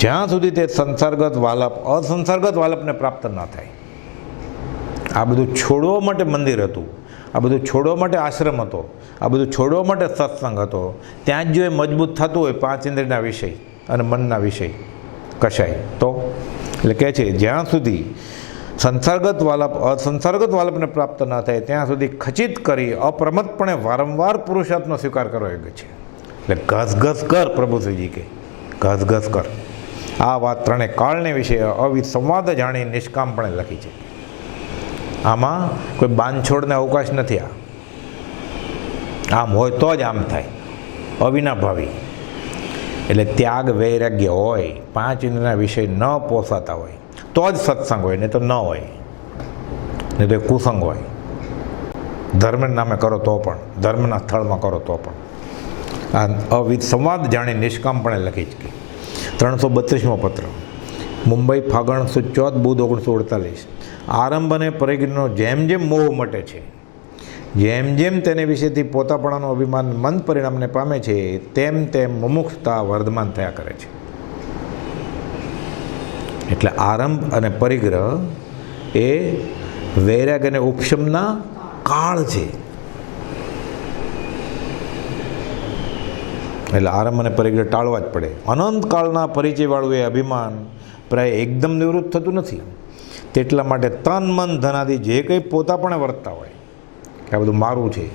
જ્યાં સુધી તે સંસારગત વાલપ અસંસારગત વાલપને પ્રાપ્ત ન થાય. આ બધું છોડવા માટે મંદિર હતું, આ બધું છોડવા માટે આશ્રમ હતો, આ બધું છોડવા માટે સત્સંગ હતો. ત્યાં જ જો એ મજબૂત થતું હોય પાંચ ઇન્દ્રિયના વિષય અને મનના વિષય કશાય, તો એટલે કહે છે જ્યાં સુધી સંસારગત વાલપ અસંસારગત વાલપને પ્રાપ્ત ન થાય ત્યાં સુધી ખચિત કરી અપ્રમતપણે વારંવાર પુરુષાર્થનો સ્વીકાર કરવો યોગ્ય છે. એટલે ઘસઘસ કર, પ્રભુશ્રીજી કે ઘસઘસ કર. આ વાત ત્રણે કાળને વિશે અવિસંવાદ જાણી નિષ્કામપણે લખી છે. આમાં કોઈ બાંધછોડને અવકાશ નથી. આમ હોય તો જ આમ થાય, અવિનાભાવી. એટલે ત્યાગ વૈરાગ્ય હોય, પાંચ ઇન્દ્રિયના વિષય ન પોસાતા હોય તો જ સત્સંગ હોય, નહીં તો ન હોય, નહીં તો એ કુસંગ હોય. ધર્મના નામે કરો તો પણ, ધર્મના સ્થળમાં કરો તો પણ. આ અવિસંવાદ જાણી નિષ્કામપણે લખી છે. 332મો પત્ર, મુંબઈ, ફાગણ સુદ 14, બુધ 1948. આરંભ અને પરિગ્રહનો જેમ જેમ મોહ મટે છે, જેમ જેમ તેને વિશેથી પોતાપણાનું અભિમાન મંદ પરિણામને પામે છે, તેમ તેમ મુમુક્ષતા વર્ધમાન થયા કરે છે. એટલે આરંભ અને પરિગ્રહ એ વૈરાગ અને ઉપશમના કાળ છે. એટલે આરંભ અને પરિગ્રહ ટાળવા જ પડે. અનંત કાળના પરિચયવાળું એ અભિમાન પ્રાય એકદમ નિવૃત્ત થતું નથી. તેટલા માટે તન મન ધનાદિ જે કંઈ પોતાપણે વર્તતા હોય કે આ બધું મારું છે,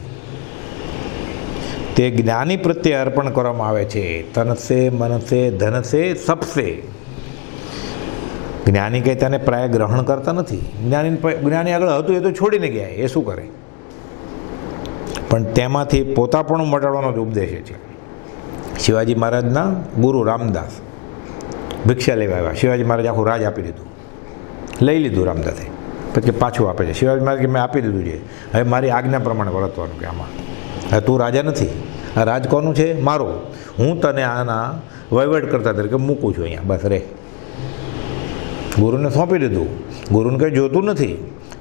તે જ્ઞાની પ્રત્યે અર્પણ કરવામાં આવે છે. તનસે મનસે ધનસે સપસે. જ્ઞાની કંઈ તેને પ્રાય ગ્રહણ કરતા નથી. જ્ઞાની આગળ હતું એ તો છોડીને ગયા, એ શું કરે? પણ તેમાંથી પોતાપણું મટાડવાનો જ ઉપદેશ છે. શિવાજી મહારાજના ગુરુ રામદાસ ભિક્ષા લેવા આવ્યા. શિવાજી મહારાજ આખું રાજ આપી દીધું, લઈ લીધું રામદાસે. પછી પાછું આપે છે. શિવાજી મહારાજ કે મેં આપી દીધું છે, હવે મારી આજ્ઞા પ્રમાણે વર્તવાનું. કે આમાં હવે તું રાજા નથી, આ રાજ કોનું છે? મારું. હું તને આના વહીવટ કરતા તરીકે મૂકું છું અહીંયા, બસ રે. ગુરુને સોંપી દીધું. ગુરુને કંઈ જોતું નથી.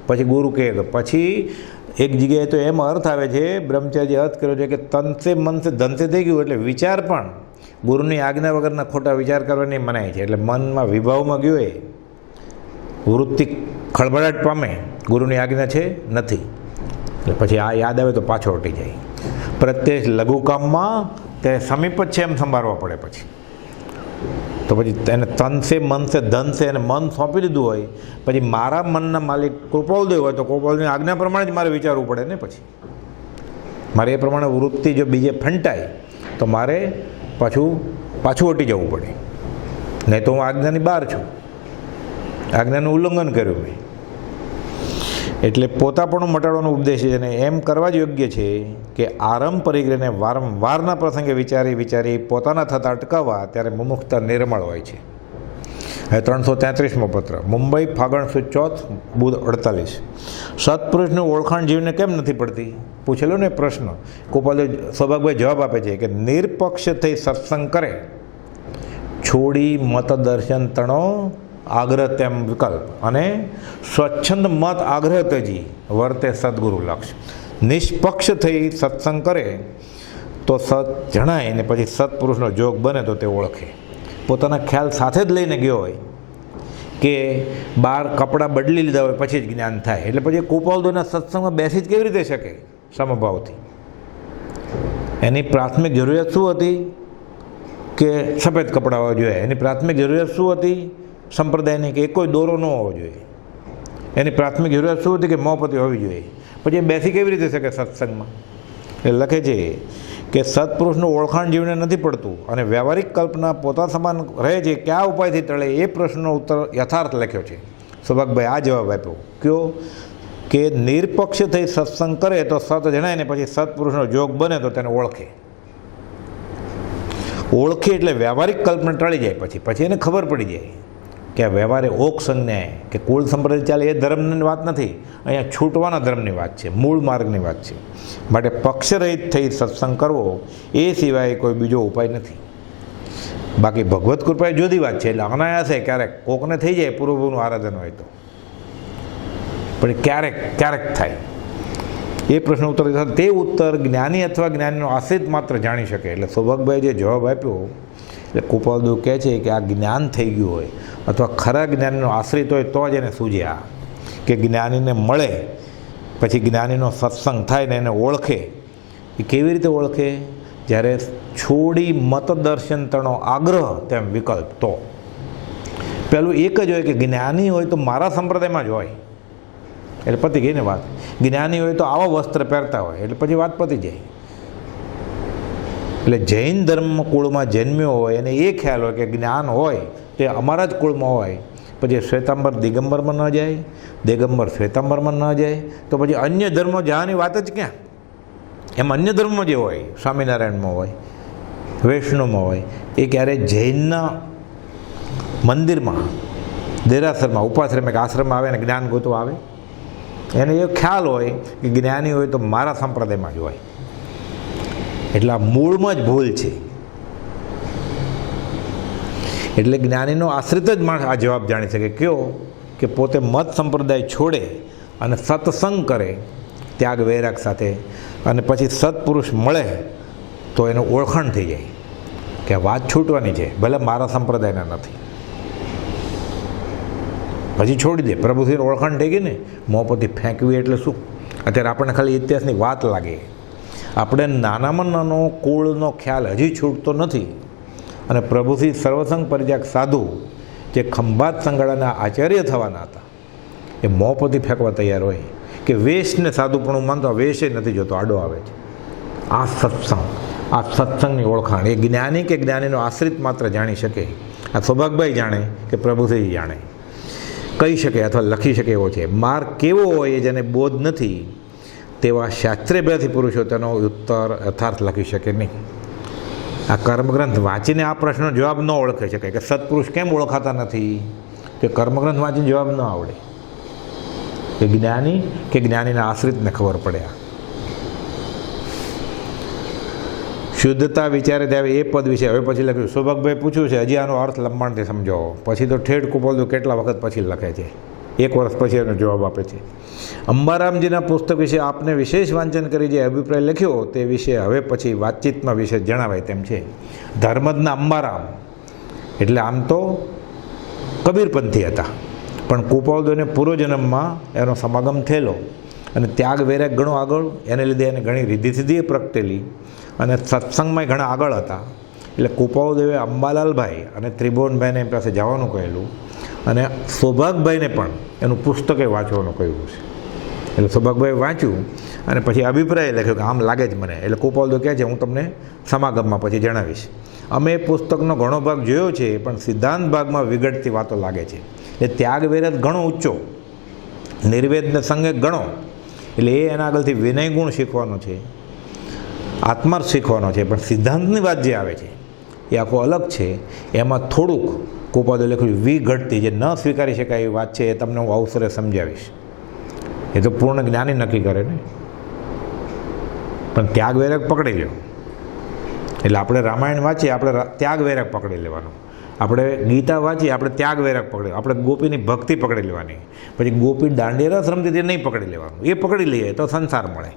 પછી ગુરુ કહે, પછી એક જગ્યાએ તો એમ અર્થ આવે છે, બ્રહ્મચારી અર્થ કર્યો છે કે તનસે મનસે ધનસે થઈ ગયું. એટલે વિચાર પણ ગુરુની આજ્ઞા વગરના ખોટા વિચાર કરવાની મનાય છે. એટલે મનમાં વિભાવમાં ગયો એ વૃત્તિ ખળભળાટ પામે, ગુરુની આજ્ઞા છે નથી. એટલે પછી આ યાદ આવે તો પાછો હટી જાય. પ્રત્યેક લઘુ કામમાં તે સમીપ જ છે એમ સંભાળવા પડે. પછી તો પછી એને તનસે મનસે ધનસે એને મન સોંપી દીધું હોય, પછી મારા મનના માલિક કૃપાળદેવ હોય તો કૃપાળદેવની આજ્ઞા પ્રમાણે જ મારે વિચારવું પડે ને. પછી મારે એ પ્રમાણે વૃત્તિ જો બીજે ફંટાય તો મારે પાછું હટી જવું પડે, નહીં તો હું આજ્ઞાની બહાર છું, આજ્ઞાનું ઉલ્લંઘન કર્યું મેં. એટલે પોતાપણું મટાડવાનો ઉપદેશ છે. અને એમ કરવા જ યોગ્ય છે કે આરંભ પરિગ્રહને વારંવારના પ્રસંગે વિચારી પોતાના થતાં અટકાવવા, ત્યારે મુમુક્ષતા નિર્મળ હોય છે. હવે 333મો પત્ર, મુંબઈ, ફાગણ સુદ 14, બુધ 48. સત્પુરુષની ઓળખાણ જીવને કેમ નથી પડતી? પૂછેલો ને પ્રશ્ન. ગોપાલદેવ સૌભાગભાઈ જવાબ આપે છે કે નિરપક્ષ થઈ સત્સંગ કરે, છોડી મત દર્શન તણો આગ્રહ તેમ વિકલ્પ, અને સ્વચ્છંદ મત આગ્રહ તજી વર્તે સદગુરુ લક્ષ. નિષ્પક્ષ થઈ સત્સંગ કરે તો સત જણાય, ને પછી સત્પુરુષનો જોગ બને તો તે ઓળખે. પોતાના ખ્યાલ સાથે જ લઈને ગયો હોય કે બહાર કપડાં બદલી લીધા હોય પછી જ જ્ઞાન થાય. એટલે પછી કૃપાળદેવના સત્સંગમાં બેસી જ કેવી રીતે શકે સમભાવથી? એની પ્રાથમિક જરૂરિયાત શું હતી? કે સફેદ કપડાં હોવા જોઈએ. એની પ્રાથમિક જરૂરિયાત શું હતી સંપ્રદાયની? કે કોઈ દોરો ન હોવો જોઈએ. એની પ્રાથમિક જરૂરિયાત શું હતી કે મોહપતિ હોવી જોઈએ. પછી એ બેસી કેવી રીતે શકે સત્સંગમાં? એ લખે છે કે સત્પુરુષનું ઓળખાણ જીવને નથી પડતું અને વ્યવહારિક કલ્પના પોતા સમાન રહે છે, કયા ઉપાયથી ટળે? એ પ્રશ્નનો ઉત્તર યથાર્થ લખ્યો છે. સૌભાગભાઈ આ જવાબ આપ્યો કયો કે નિરપક્ષ થઈ સત્સંગ કરે તો સત જણાય ને પછી સત્પુરુષનો જોગ બને તો તેને ઓળખે. ઓળખે એટલે વ્યવહારિક કલ્પના ટળી જાય. પછી એને ખબર પડી જાય કે આ વ્યવહારે ઓક સંજ્ઞાએ કે કુળ સંપ્રદાય ચાલે એ ધર્મની વાત નથી, અહીંયા છૂટવાના ધર્મની વાત છે, મૂળ માર્ગની વાત છે. માટે પક્ષરહિત થઈ સત્સંગ કરવો એ સિવાય કોઈ બીજો ઉપાય નથી. બાકી ભગવત કૃપા એ જુદી વાત છે. એટલે અનાયાસે ક્યારેક કોકને થઈ જાય પૂર્વભૂનું આરાધન હોય તો, પણ ક્યારેક થાય. એ પ્રશ્ન ઉત્તર તે ઉત્તર જ્ઞાની અથવા જ્ઞાનીનો આશ્રિત માત્ર જાણી શકે. એટલે સૌભાગભાઈ જે જવાબ આપ્યો એટલે કૃપાળદેવ કહે છે કે આ જ્ઞાન થઈ ગયું હોય અથવા ખરા જ્ઞાનીનો આશ્રિત હોય તો જ એને સૂજ્યા કે જ્ઞાનીને મળે પછી જ્ઞાનીનો સત્સંગ થાય ને એને ઓળખે. એ કેવી રીતે ઓળખે? જ્યારે છોડી મતદર્શન તણો આગ્રહ તેમ વિકલ્પ. તો પેલું એક જ હોય કે જ્ઞાની હોય તો મારા સંપ્રદાયમાં જ હોય એટલે પતી ગઈ ને વાત. જ્ઞાની હોય તો આવા વસ્ત્ર પહેરતા હોય એટલે પછી વાત પતી જાય. એટલે જૈન ધર્મ કુળમાં જન્મ્યો હોય અને એ ખ્યાલ હોય કે જ્ઞાન હોય તે અમારા જ કુળમાં હોય, પછી શ્વેતાંબર દિગંબરમાં ન જાય, દિગંબર શ્વેતાંબરમાં ન જાય તો પછી અન્ય ધર્મો જવાની વાત જ ક્યાં? એમ અન્ય ધર્મો જે હોય, સ્વામિનારાયણમાં હોય, વૈષ્ણવમાં હોય, એ ક્યારેય જૈનના મંદિરમાં, દેરાસરમાં, ઉપાશ્રમ કે આશ્રમમાં આવે ને જ્ઞાન ગોતવા આવે? એને એ ખ્યાલ હોય કે જ્ઞાની હોય તો મારા સંપ્રદાયમાં જ હોય. એટલે આ મૂળમાં જ ભૂલ છે. એટલે જ્ઞાનીનો આશ્રિત જ માણસ આ જવાબ જાણી શકે. કયો કે પોતે મત સંપ્રદાય છોડે અને સત્સંગ કરે ત્યાગ વૈરાગ સાથે, અને પછી સત્પુરુષ મળે તો એનું ઓળખાણ થઈ જાય કે વાત છૂટવાની છે, ભલે મારા સંપ્રદાયના નથી. પછી છોડી દે. પ્રભુજીની ઓળખાણ થઈ ગઈ ને. મોહપતિ ફેંકવી એટલે શું? અત્યારે આપણને ખાલી ઇતિહાસની વાત લાગે. આપણે નાનામાં નાનો કુળનો ખ્યાલ હજી છૂટતો નથી. અને પ્રભુજી સર્વસંગ પરિત્યાગ સાધુ જે ખંભાત સંગાળાના આચાર્ય થવાના હતા એ મોહપતિ ફેંકવા તૈયાર હોય કે વેશને સાધુપણું માનતો વેશે નથી જોતો, આડો આવે છે. આ સત્સંગની ઓળખાણ એ જ્ઞાની કે જ્ઞાનીનો આશ્રિત માત્ર જાણી શકે. આ સૌભાગભાઈ જાણે કે પ્રભુજી જાણે, કહી શકે અથવા લખી શકે એવો છે. માર્ગ કેવો હોય જેને બોધ નથી તેવા શાસ્ત્રેભ્યાસી પુરુષો તેનો ઉત્તર યથાર્થ લખી શકે નહીં. આ કર્મગ્રંથ વાંચીને આ પ્રશ્નનો જવાબ ન ઓળખી શકે કે સત્પુરુષ કેમ ઓળખાતા નથી, કે કર્મગ્રંથ વાંચીને જવાબ ન આવડે, કે જ્ઞાની કે જ્ઞાનીના આશ્રિતને ખબર પડે. શુદ્ધતા વિચારે ત્યારે એ પદ વિશે હવે પછી લખ્યું. સૌભાગભાઈ પૂછ્યું છે હજી આનો અર્થ લંબાણથી સમજાવો. પછી તો ઠેઠ કુપાલદેવ કેટલા વખત પછી લખે છે, 1 વર્ષ પછી એનો જવાબ આપે છે. અંબારામજીના પુસ્તક વિશે આપને વિશેષ વાંચન કરી જે અભિપ્રાય લખ્યો તે વિશે હવે પછી વાતચીતમાં વિશે જણાવાય તેમ છે. ધર્મદના અંબારામ એટલે આમ તો કબીરપંથી હતા, પણ કુપાલદેવને પૂર્વજન્મમાં એનો સમાગમ થયેલો અને ત્યાગ વૈરાગ ઘણો આગળ, એને લીધે એને ઘણી રીધિ સિદ્ધિ પ્રગટેલી અને સત્સંગમાં ઘણા આગળ હતા. એટલે કુપાલદેવે અંબાલાલભાઈ અને ત્રિભુવનભાઈને એમ પાસે જવાનું કહેલું અને સૌભાગભાઈને પણ એનું પુસ્તકે વાંચવાનું કહ્યું છે. એટલે સૌભાગભાઈ વાંચ્યું અને પછી અભિપ્રાય લખ્યો કે આમ લાગે જ મને. એટલે કુપાલદેવ કહે છે હું તમને સમાગમમાં પછી જણાવીશ. અમે એ પુસ્તકનો ઘણો ભાગ જોયો છે પણ સિદ્ધાંત ભાગમાં વિગડતી વાતો લાગે છે. એ ત્યાગ વૈરાગ ઘણો ઊંચો, નિર્વેદને સંગે ઘણો, એટલે એ એના આગળથી વિનય ગુણ શીખવાનો છે, આત્માર્થ શીખવાનો છે. પણ સિદ્ધાંતની વાત જે આવે છે એ આખો અલગ છે. એમાં થોડુંક કુપાલદેવ લખ્યું વિઘટતી જે ન સ્વીકારી શકાય એવી વાત છે, એ તમને હું અવસરે સમજાવીશ. એ તો પૂર્ણ જ્ઞાની નક્કી કરે ને. પણ ત્યાગ વૈરાગ પકડી લ્યો. એટલે આપણે રામાયણ વાંચીએ આપણે ત્યાગ વૈરાગ પકડી લેવાનો, આપણે ગીતા વાંચીએ આપણે ત્યાગ વૈરાગ પકડી, આપણે ગોપીની ભક્તિ પકડી લેવાની. પછી ગોપી દાંડિયા રસ રમતી તે નહીં પકડી લેવાનું. એ પકડી લઈએ તો સંસાર મળે.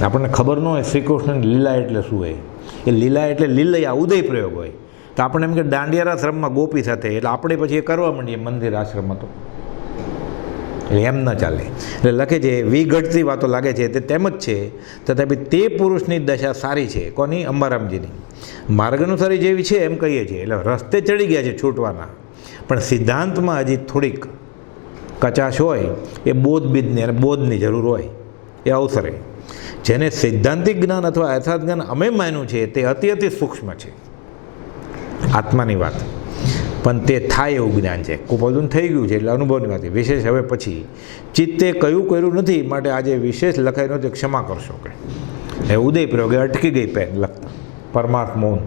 આપણને ખબર ન હોય શ્રી કૃષ્ણની લીલા એટલે શું હોય. એ લીલા એટલે લીલૈયા ઉદય પ્રયોગ હોય તો આપણે એમ કે દાંડિયા રસ રમવા ગોપી સાથે, એટલે આપણે પછી એ કરવા માંડીએ મંદિર આશ્રમ હતો. એટલે એમ ન ચાલે. એટલે લખે છે વિઘટતી વાતો લાગે છે તે તેમ જ છે, તથાપી તે પુરુષની દશા સારી છે. કોની? અંબારામજીની. માર્ગ અનુસારી જેવી છે એમ કહીએ છીએ. એટલે રસ્તે ચડી ગયા છે છૂટવાના, પણ સિદ્ધાંતમાં હજી થોડીક કચાશ હોય એ બોધબીજની અને બોધની જરૂર હોય એ અવસરે. જેને સૈદ્ધાંતિક જ્ઞાન અથવા યથાર્થ જ્ઞાન અમે માન્યું છે તે અતિ સૂક્ષ્મ છે, આત્માની વાત, પણ તે થાય એવું જ્ઞાન છે. કુપોલનું થઈ ગયું છે એટલે અનુભવની વાત. વિશેષ હવે પછી ચિત્તે કયું કર્યું નથી માટે આજે વિશેષ લખાઈ નહોતું, ક્ષમા કરશો કે એ ઉદય પ્રયોગે અટકી ગઈ પેન લખતા. પરમાર્થ મૌન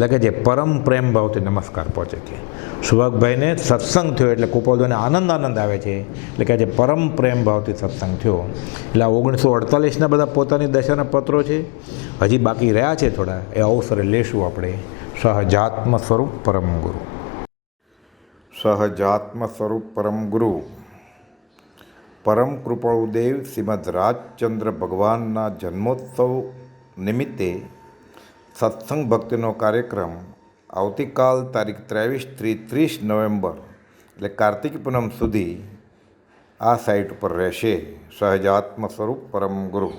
લખે છે પરમ પ્રેમ ભાવથી નમસ્કાર પહોંચે છે. સુભાગભાઈને સત્સંગ થયો એટલે કુપોલને આનંદ આવે છે, એટલે કે આજે પરમ પ્રેમ ભાવથી સત્સંગ થયો. એટલે 1948ના બધા પોતાની દશાના પત્રો છે, હજી બાકી રહ્યા છે થોડા, એ અવસરે લેશું આપણે. સહજાત્મ સ્વરૂપ પરમ ગુરુ. સહજાત્મ સ્વરૂપ પરમ ગુરુ પરમ કૃપાળુદેવ શ્રીમદ રાજચંદ્ર ભગવાનના જન્મોત્સવ નિમિત્તે સત્સંગ ભક્તિનો કાર્યક્રમ આવતીકાલ તારીખ 23થી 30 નવેમ્બર એટલે કાર્તિક પૂનમ સુધી આ સાઇટ ઉપર રહેશે. સહજાત્મ સ્વરૂપ પરમ ગુરુ.